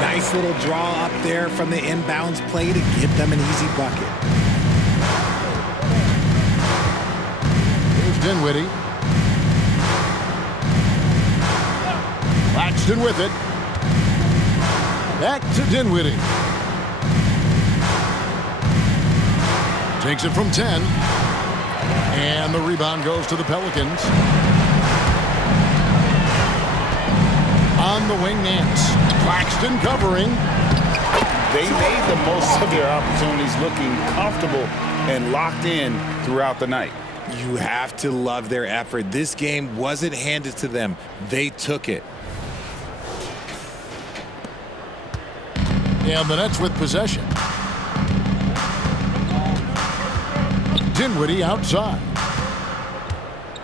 Nice little draw up there from the inbounds play to get them an easy bucket. Here's Dinwiddie. Claxton with it. Back to Dinwiddie. Takes it from 10. And the rebound goes to the Pelicans. On the wing, Nance. Claxton covering. They made the most of their opportunities, looking comfortable and locked in throughout the night. You have to love their effort. This game wasn't handed to them. They took it. And the Nets with possession. Dinwiddie outside.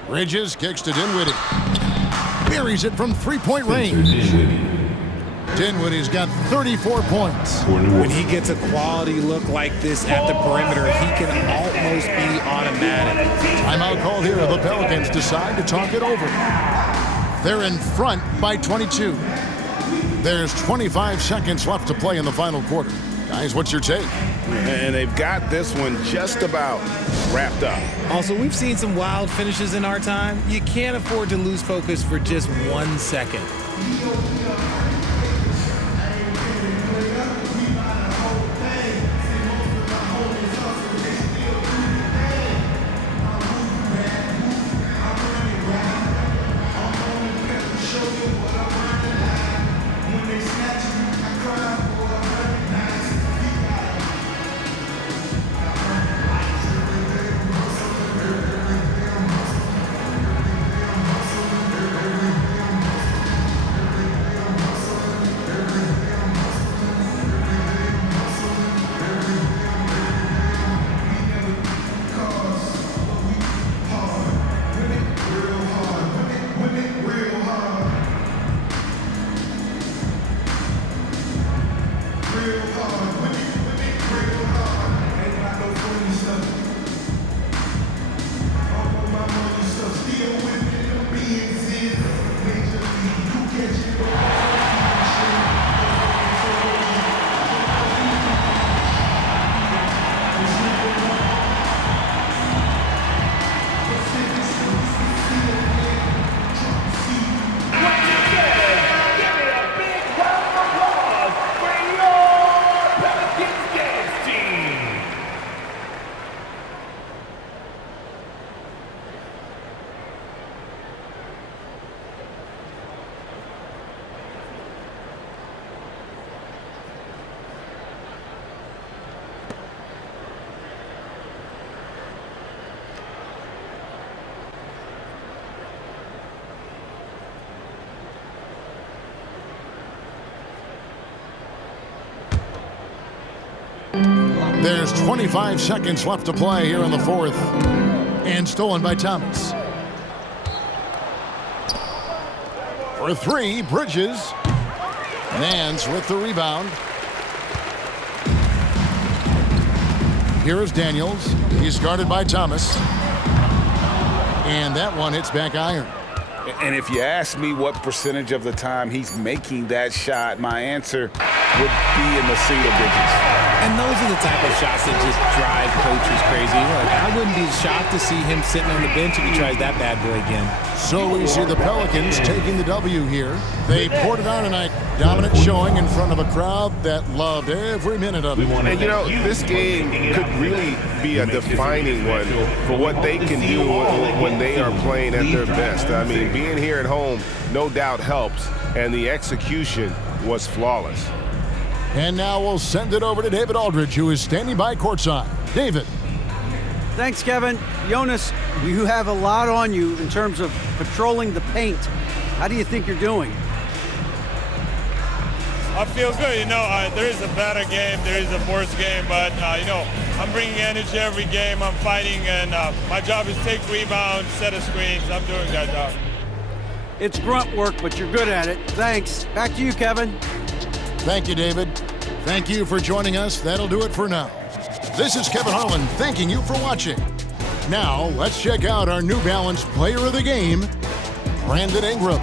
Bridges kicks to Dinwiddie. Buries it from three-point range. Dinwiddie's got 34 points. When he gets a quality look like this at the perimeter, he can almost be automatic. Timeout call here. The Pelicans decide to talk it over. They're in front by 22. There's 25 seconds left to play in the final quarter. Guys, what's your take? And they've got this one just about wrapped up. Also, we've seen some wild finishes in our time. You can't afford to lose focus for just 1 second. There's 25 seconds left to play here in the fourth. And stolen by Thomas. For three, Bridges. Nance with the rebound. Here is Daniels. He's guarded by Thomas. And that one hits back iron. And if you ask me what percentage of the time he's making that shot, my answer would be in the single digits. And those are the type of shots that just drive coaches crazy. Look, I wouldn't be shocked to see him sitting on the bench if he tries that bad boy again. So we see the Pelicans taking the W here. They poured it on tonight. Dominant showing in front of a crowd that loved every minute of it. And you know, this game could really be a defining one for what they can do when they are playing at their best. I mean, being here at home no doubt helps, and the execution was flawless. And now we'll send it over to David Aldridge, who is standing by courtside. David. Thanks, Kevin. Jonas, you have a lot on you in terms of patrolling the paint. How do you think you're doing? I feel good. There is a better game, there is a worse game, but, I'm bringing energy every game. I'm fighting, and my job is take rebounds, set of screens. I'm doing that job. It's grunt work, but you're good at it. Thanks. Back to you, Kevin. Thank you, David. Thank you for joining us. That'll do it for now. This is Kevin Harlan thanking you for watching. Now, let's check out our New Balance Player of the Game, Brandon Ingram.